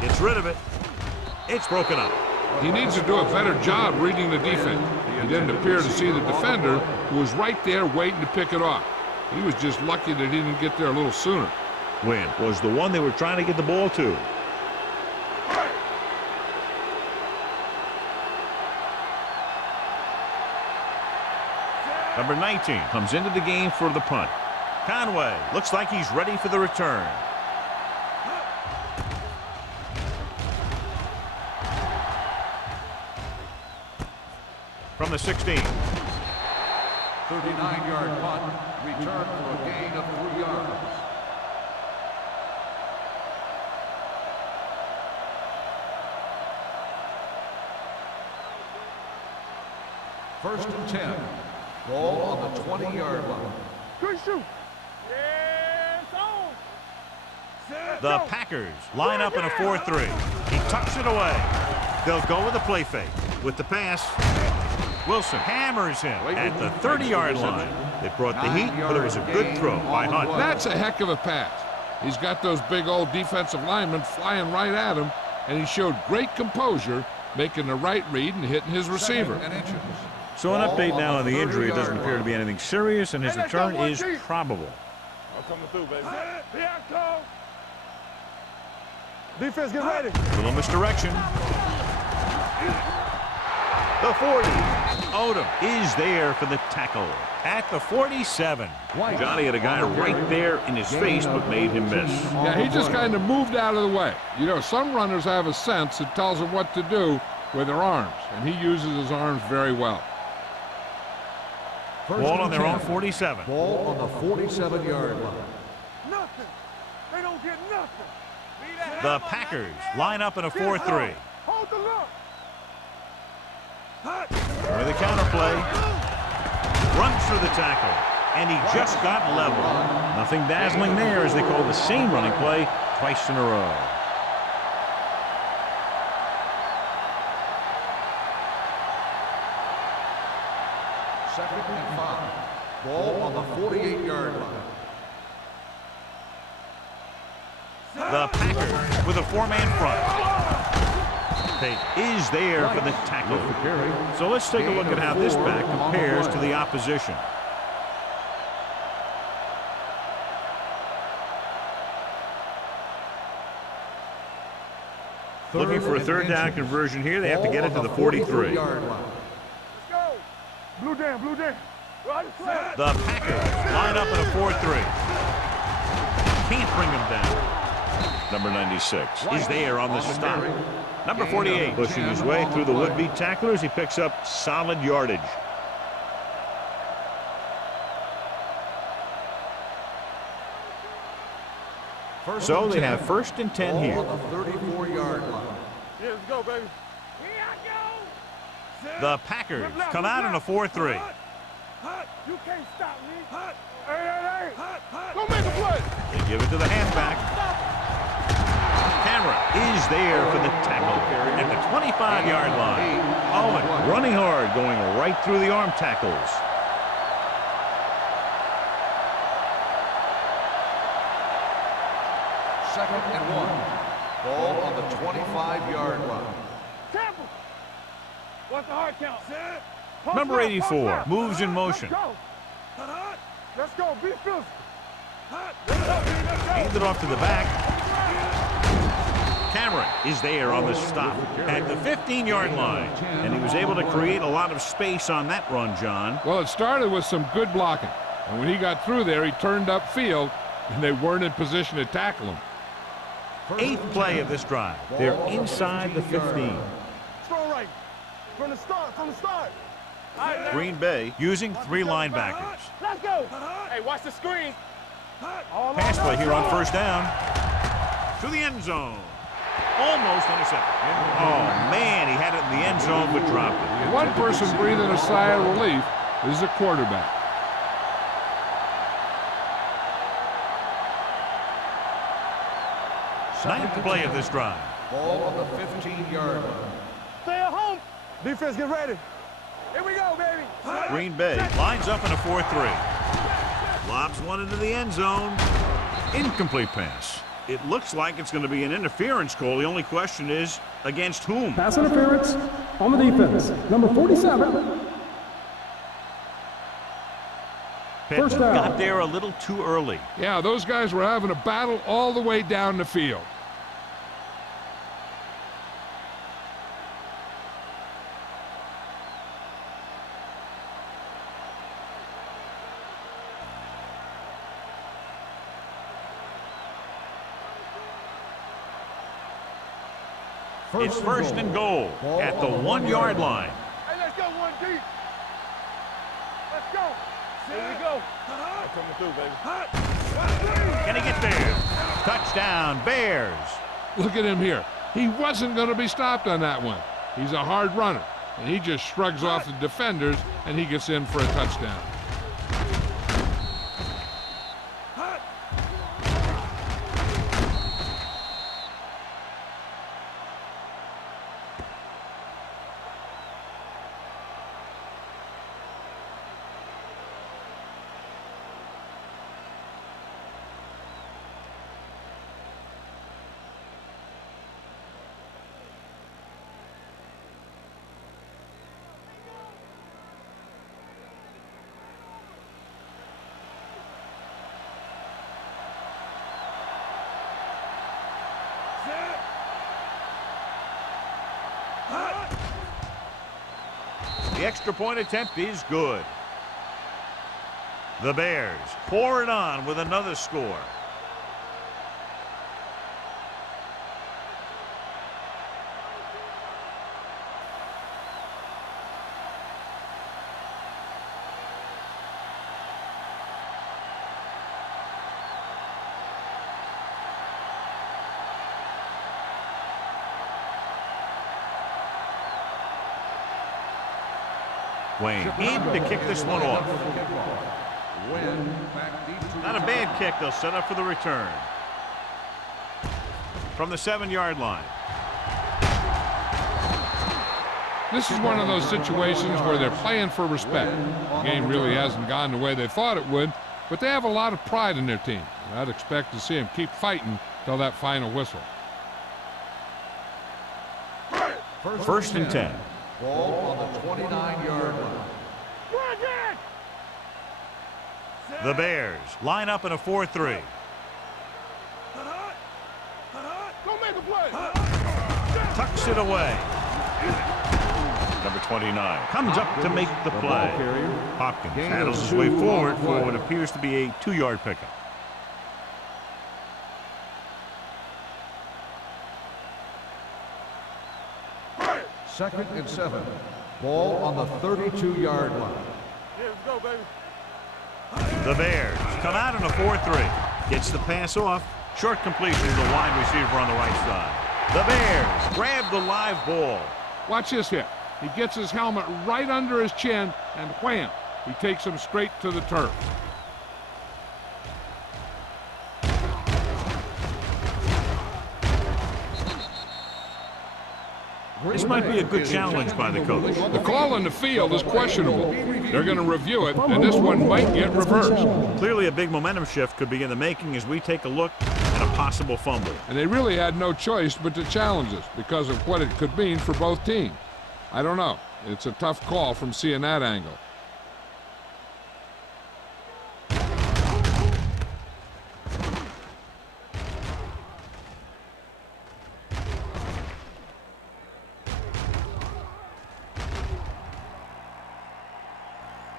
Gets rid of it. It's broken up. He needs to do a better job reading the defense. He didn't appear to see the defender, who was right there waiting to pick it off. He was just lucky that he didn't get there a little sooner. Wynn was the one they were trying to get the ball to. Number 19 comes into the game for the punt. Conway looks like he's ready for the return. From the 16. 39-yard punt. Return for a gain of 3 yards. First and 10. Ball on the 20-yard line. Good shoot. Yeah, it's on. The Packers line up in a 4-3. He tucks it away. They'll go with a play fake. With the pass, Wilson hammers him at the 30-yard line. They brought the heat, but it was a good throw by Hunt. That's a heck of a pass. He's got those big old defensive linemen flying right at him, and he showed great composure, making the right read and hitting his receiver. So an update now on the injury. It doesn't appear to be anything serious, and his return is probable. I'm coming through, baby. Here I come. Defense, get ready. Little misdirection. The 40. Odom is there for the tackle at the 47. Johnny had a guy right there in his face, but made him miss. Yeah, he just kind of moved out of the way. You know, some runners have a sense that tells them what to do with their arms, and he uses his arms very well. Ball on their own 47. Ball on the 47-yard line. Nothing. They don't get nothing. The Packers line up in a 4-3. Hold the look. With a counter play. Runs through the tackle. And he just got level. Nothing dazzling there as they call the same running play twice in a row. Second and 5. Ball on the 48-yard line. The Packers with a 4-man front. Tate is there for the tackle. So let's take a look at how this back compares to the opposition. Looking for a third down conversion here. They have to get it to the 43. Let's go. Blue down, blue down. The Packers line up in a 4-3. Can't bring him down. Number 96 Is there on the stop. Number 48 pushing his way through the would-be tacklers. He picks up solid yardage. So they have first and 10 here. On the 34-yard line. Yeah, let's go, baby. Here I go. The Packers come out in a 4-3. You can't stop me. Hey. Go make a play. They give it to the halfback. Camera is there for the tackle at the 25-yard line. Owen running hard, going right through the arm tackles. Second and 1. Ball on the 25-yard line. Temple. What's the hard count? Number 84 moves in motion. Let's go. Be physical. Hands it off to the back. Cameron is there on the stop at the 15-yard line. And he was able to create a lot of space on that run, John. Well, it started with some good blocking. And when he got through there, he turned upfield, and they weren't in position to tackle him. Eighth play of this drive. They're inside the 15. Strong right. From the start. Green Bay using 3 linebackers. Let's go. Hey, watch the screen. Pass play here on first down. To the end zone. Almost intercepted. Oh, man, he had it in the end zone but dropped it. One person breathing a sigh of relief is the quarterback. Ninth play of this drive. Ball on the 15-yard line. Stay at home. Defense, get ready. Here we go, baby. Green Bay lines up in a 4-3. Lobs one into the end zone. Incomplete pass. It looks like it's going to be an interference call. The only question is, against whom? Pass interference on the defense. Number 47. Pittman First down. got there a little too early. Yeah, those guys were having a battle all the way down the field. It's first and goal at the 1-yard line. Hey, let's go one deep. Let's go. Here we go. I'm coming through, baby. Can he get there? Touchdown, Bears. Look at him here. He wasn't going to be stopped on that one. He's a hard runner. and he just shrugs off the defenders, and he gets in for a touchdown. The extra point attempt is good. The Bears pour it on with another score. Wayne in to kick this one off. Not a bad kick. They'll set up for the return. From the 7-yard line. This is one of those situations where they're playing for respect. The game really hasn't gone the way they thought it would, but they have a lot of pride in their team. I'd expect to see them keep fighting till that final whistle. First and 10. Ball on the 29-yard line. The Bears line up in a 4-3. Don't make a play. Tucks it away. Number 29 comes up to make the play. Hopkins handles his way forward for what appears to be a 2-yard pickup. Second and 7. Ball on the 32-yard line. Yeah, let's go, baby. The Bears come out in a 4-3. Gets the pass off. Short completion to the wide receiver on the right side. The Bears grab the live ball. Watch this hit. He gets his helmet right under his chin, and wham, he takes him straight to the turf. This might be a good challenge by the coach. The call on the field is questionable. They're going to review it, and this one might get reversed. Clearly a big momentum shift could be in the making as we take a look at a possible fumble. And they really had no choice but to challenge this because of what it could mean for both teams. I don't know. It's a tough call from seeing that angle.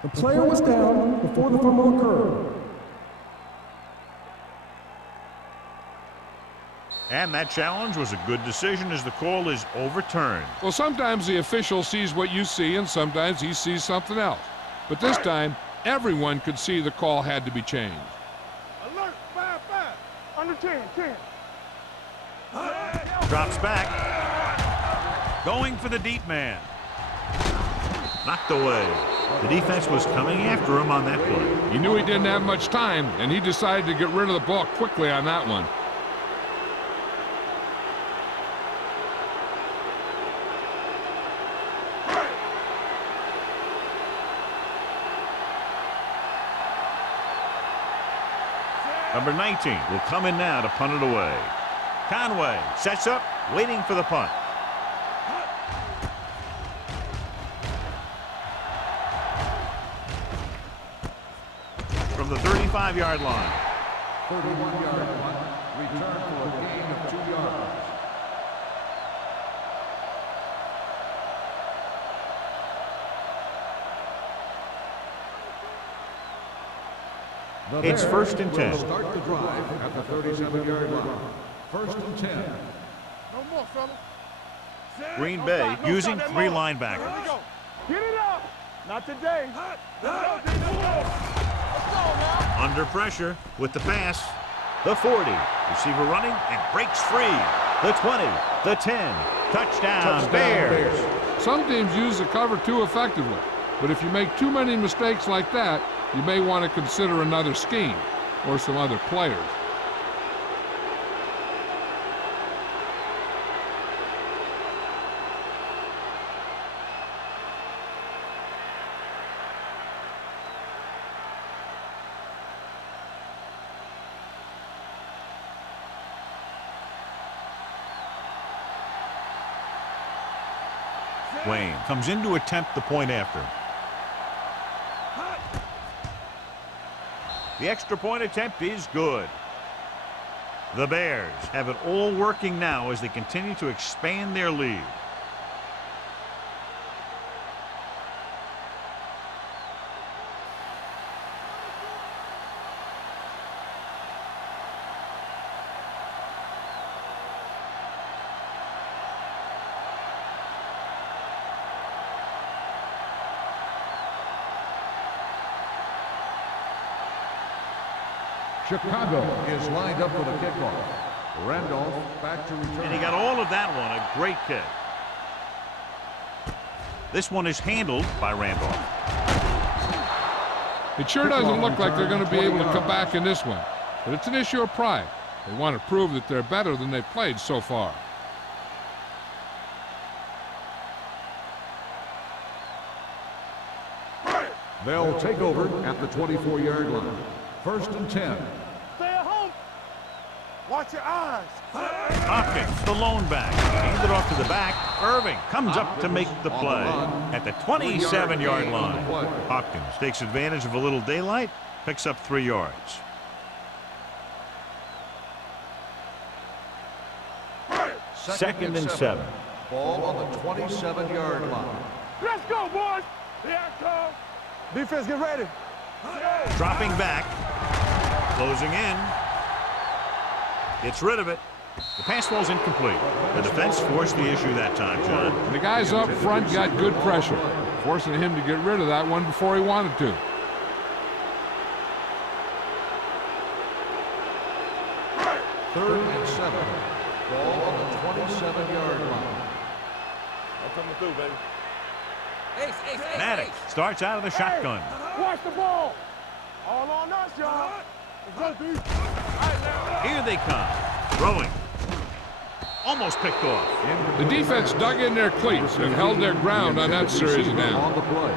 The player was down before the fumble occurred. And that challenge was a good decision as the call is overturned. Well, sometimes the official sees what you see, and sometimes he sees something else. But this time, everyone could see the call had to be changed. Alert, 5-5. Under 10. Drops back. Going for the deep man. Knocked away. The defense was coming after him on that play. He knew he didn't have much time, and he decided to get rid of the ball quickly on that one. Number 19 will come in now to punt it away. Conway sets up, waiting for the punt. From the 35-yard line. 31-yard punt. Return for a gain of 2 yards. It's first and 10. Start the drive at the 37-yard line. First and 10. No more, fella. Green Bay using 3 linebackers. Get it up. Not today. Let's go now. Under pressure with the pass. The 40. Receiver running and breaks free. The 20. The 10. Touchdown, Bears. Some teams use the cover too effectively, but if you make too many mistakes like that, you may want to consider another scheme or some other players. Wayne comes in to attempt the point after. The extra point attempt is good. The Bears have it all working now as they continue to expand their lead. Chicago is lined up for the kickoff. Randolph back to return. And he got all of that one. A great kick. This one is handled by Randolph. It sure doesn't look like they're going to be able to come back in this one, but it's an issue of pride. They want to prove that they're better than they've played so far. They'll take over at the 24-yard line. 1st and 10. Stay at home. Watch your eyes. Hopkins, the lone back. Handed off to the back. Irving comes up to make the play at the 27-yard line. Hopkins takes advantage of a little daylight, picks up 3 yards. Second and 7. Ball on the 27-yard line. Let's go, boys. Here I come. Defense, get ready. Dropping back. Closing in. Gets rid of it. The pass ball's incomplete. The defense forced the issue that time, John. And the guys up front got good pressure, forcing him to get rid of that one before he wanted to. Third and 7. Ball on the 27-yard line. I'm coming through, baby. Maddox starts out of the shotgun. Watch the ball. All on us, y'all. Let's go, D. Here they come. Throwing. Almost picked off. The defense dug in their cleats and held their ground on that series of downs. On the play.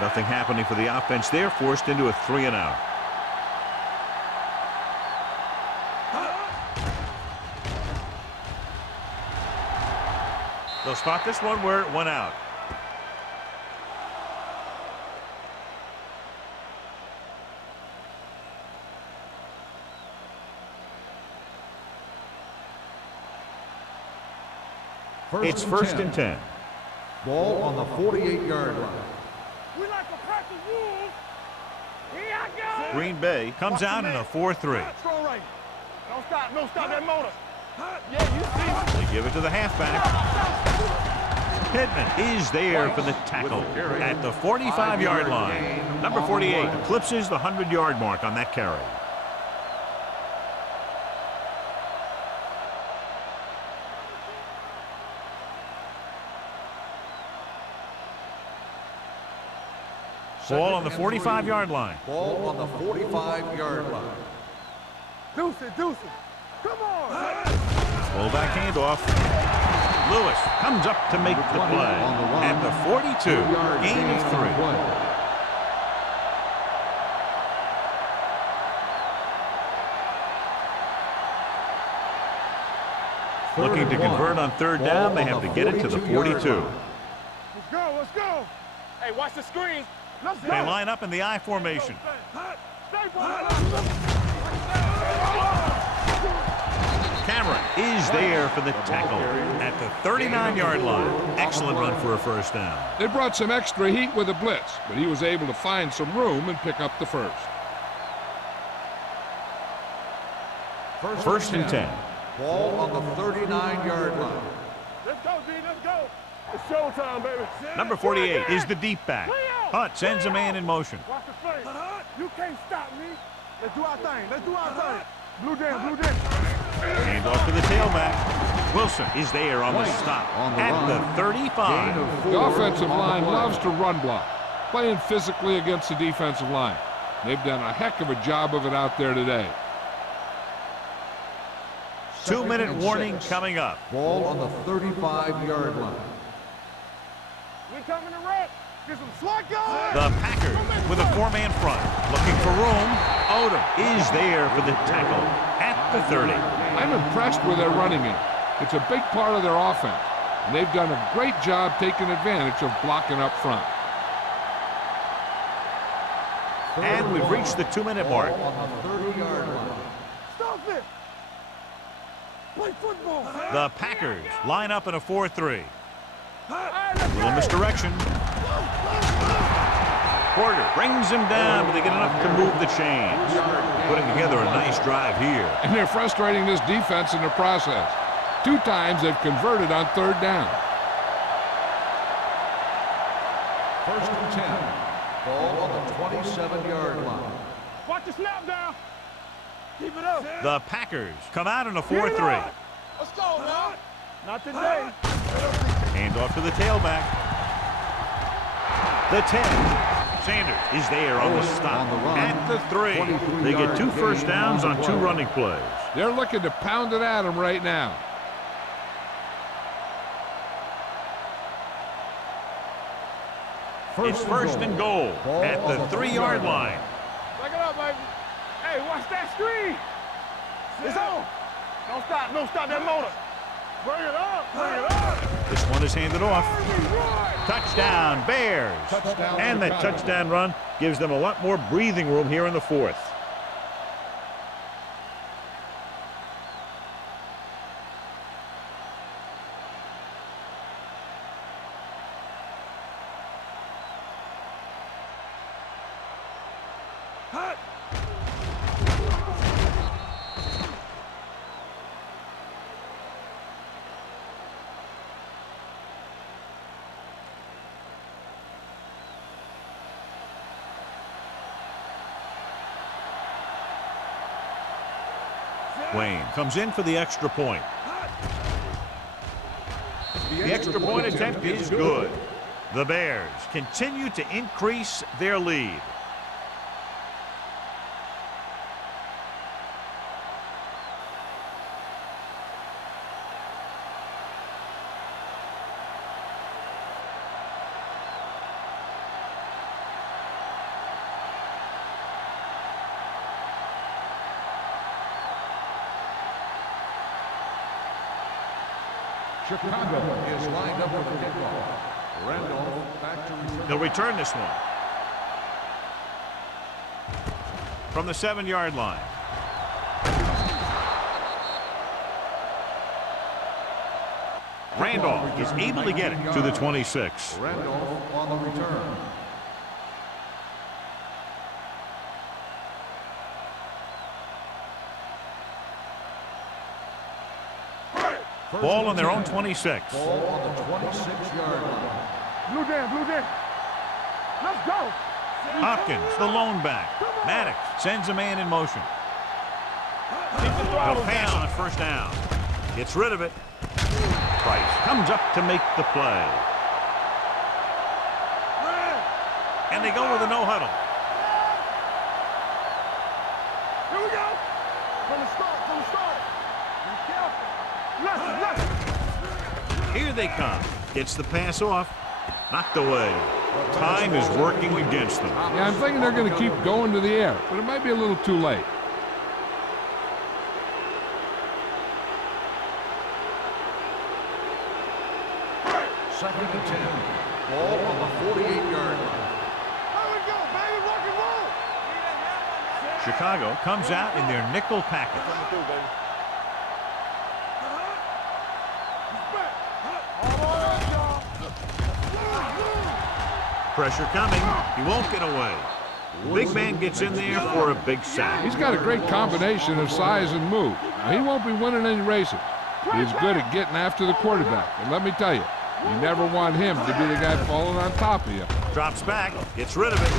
Nothing happening for the offense there, forced into a 3-and-out. They'll spot this one where it went out. It's 1st and 10. Ball on the 48-yard line. We like to practice rules. Here I go. Green Bay comes out in a 4-3. Throw right. Don't stop. No, stop that motor. Yeah, you see. They give it to the halfback. Pittman is there for the tackle at the 45-yard line. Number 48 eclipses the 100-yard mark on that carry. Ball on the 45-yard line. Ball on the 45-yard line. Deuce it. Come on. Fullback handoff. Lewis comes up to make the play at the 42. Gain of 3. Looking to convert on 3rd down, they have to get it to the 42. Let's go. Hey, watch the screen. Let's go. They line up in the I formation. Cameron is there for the tackle at the 39-yard line. Excellent run for a 1st down. They brought some extra heat with a blitz, but he was able to find some room and pick up the 1st. 1st and 10. Ball on the 39-yard line. Let's go, D. Let's go. It's showtime, baby. Number 48 is the deep back. Hunt sends a man in motion. Watch the face. You can't stop me. Let's do our thing. Let's do our thing. Blue jam, blue jam. Hand off to the tailback. Wilson is there on the stop at the 35. The offensive line loves to run block, playing physically against the defensive line. They've done a heck of a job of it out there today. 2-minute warning coming up. Ball on the 35-yard line. We coming to wreck. Get some SWAT guys. The Packers with a 4-man front. Looking for room. Odom is there for the tackle at the 30. I'm impressed with their running game. It's a big part of their offense, and they've done a great job taking advantage of blocking up front. And we've reached the 2-minute mark. On the 30-yard line. Stop it. Play football. The Packers line up in a 4-3. Little misdirection. Porter brings him down, but they get enough to move the chains. Putting together a nice drive here. And they're frustrating this defense in the process. 2 times they've converted on 3rd down. 1st and 10. Ball on the 27-yard line. Watch the snap down. Keep it up. The Packers come out in a 4-3. Let's go, man. Not today. Hand off to the tailback. The 10. Sanders is there on the stop at the 3. They get 2 first downs on 2 running plays. They're looking to pound it at him right now. It's 1st and goal at the 3-yard line. Back it up, baby. Hey, watch that screen. It's on. Don't stop. Don't stop that motor. Bring it up. Bring it up. This one is handed off. Touchdown, Bears. And that touchdown run gives them a lot more breathing room here in the 4th. Wayne comes in for the extra point. The extra point attempt is good. The Bears continue to increase their lead. Chicago is lined up for the kickoff. Randolph back to return. They'll return this one. From the 7-yard line. Randolph is able to get it to the 26. Randolph on the return. Ball on their own 26. Ball on the 26-yard line. Blue jam, blue jam. Let's go. Hopkins, the lone back. Maddox sends a man in motion. He'll pass on 1st down. Gets rid of it. Price comes up to make the play. And they go with a no-huddle. Here we go. From the start, from the start. Be careful. Listen. Here they come. Gets the pass off. Knocked away. Time is working against them. Yeah, I'm thinking they're going to keep going to the air, but it might be a little too late. Second and 10. Ball on the 48-yard line. Here we go, baby. Rock and roll. Chicago comes out in their nickel package. Coming through, baby. Pressure coming. He won't get away. Big man gets in there for a big sack. He's got a great combination of size and move. Now, he won't be winning any races, but he's good at getting after the quarterback. And let me tell you, You never want him to be the guy falling on top of you. Drops back, gets rid of it.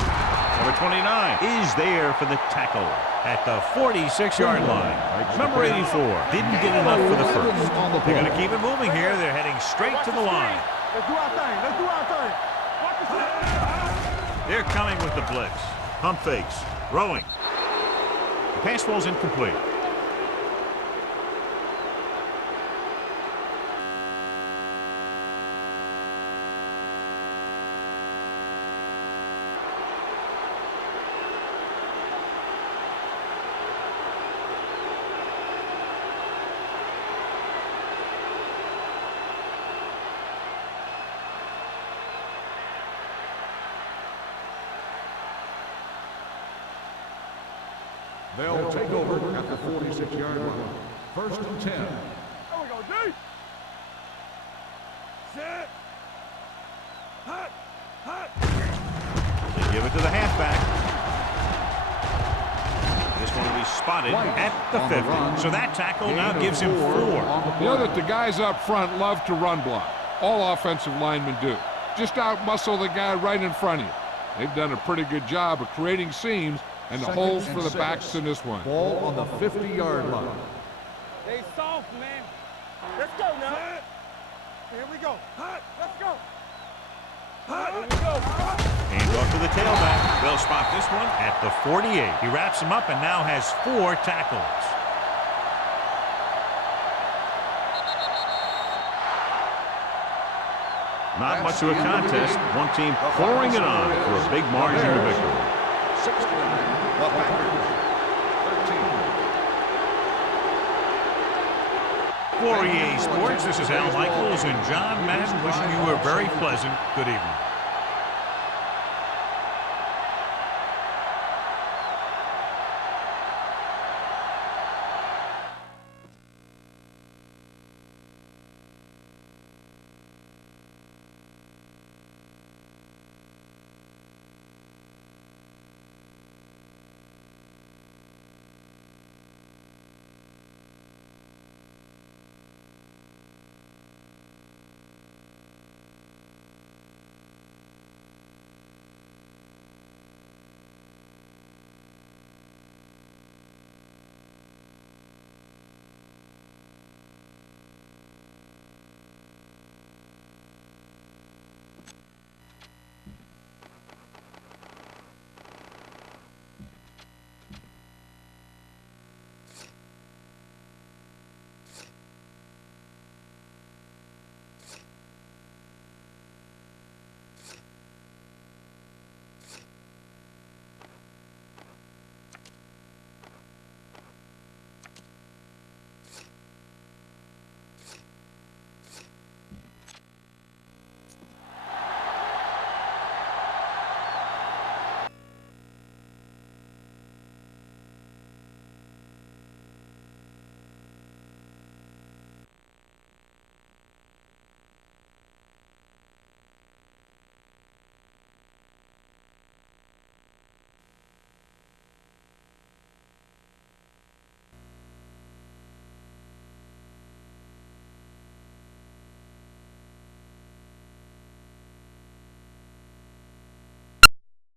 Number 29 is there for the tackle at the 46-yard line. Number 84 didn't get enough for the first. They're going to keep it moving here. They're heading straight to the line. Let's do our thing. Let's do our thing. Watch the snap. They're coming with the blitz. Pump fakes. Throwing. The pass falls incomplete. They'll take over at the 46-yard line. First and 10. There we go, D. Set. Hut. Hut. They give it to the halfback. This one will be spotted at the 50. So that tackle now gives him 4. You know that the guys up front love to run block. All offensive linemen do. Just out-muscle the guy right in front of you. They've done a pretty good job of creating seams and the holes for the backs in this one. Ball on the 50-yard line. They soft, man. Let's go now. Here we go. Hut. Let's go. Hut. Here we go. Hands off to the tailback. They'll spot this one at the 48. He wraps him up and now has 4 tackles. Not much of a contest. One team pouring it on for a big margin of victory. 69, the Packers. 13. For EA Sports, this is Al Michaels and John Madden wishing you a very pleasant good evening.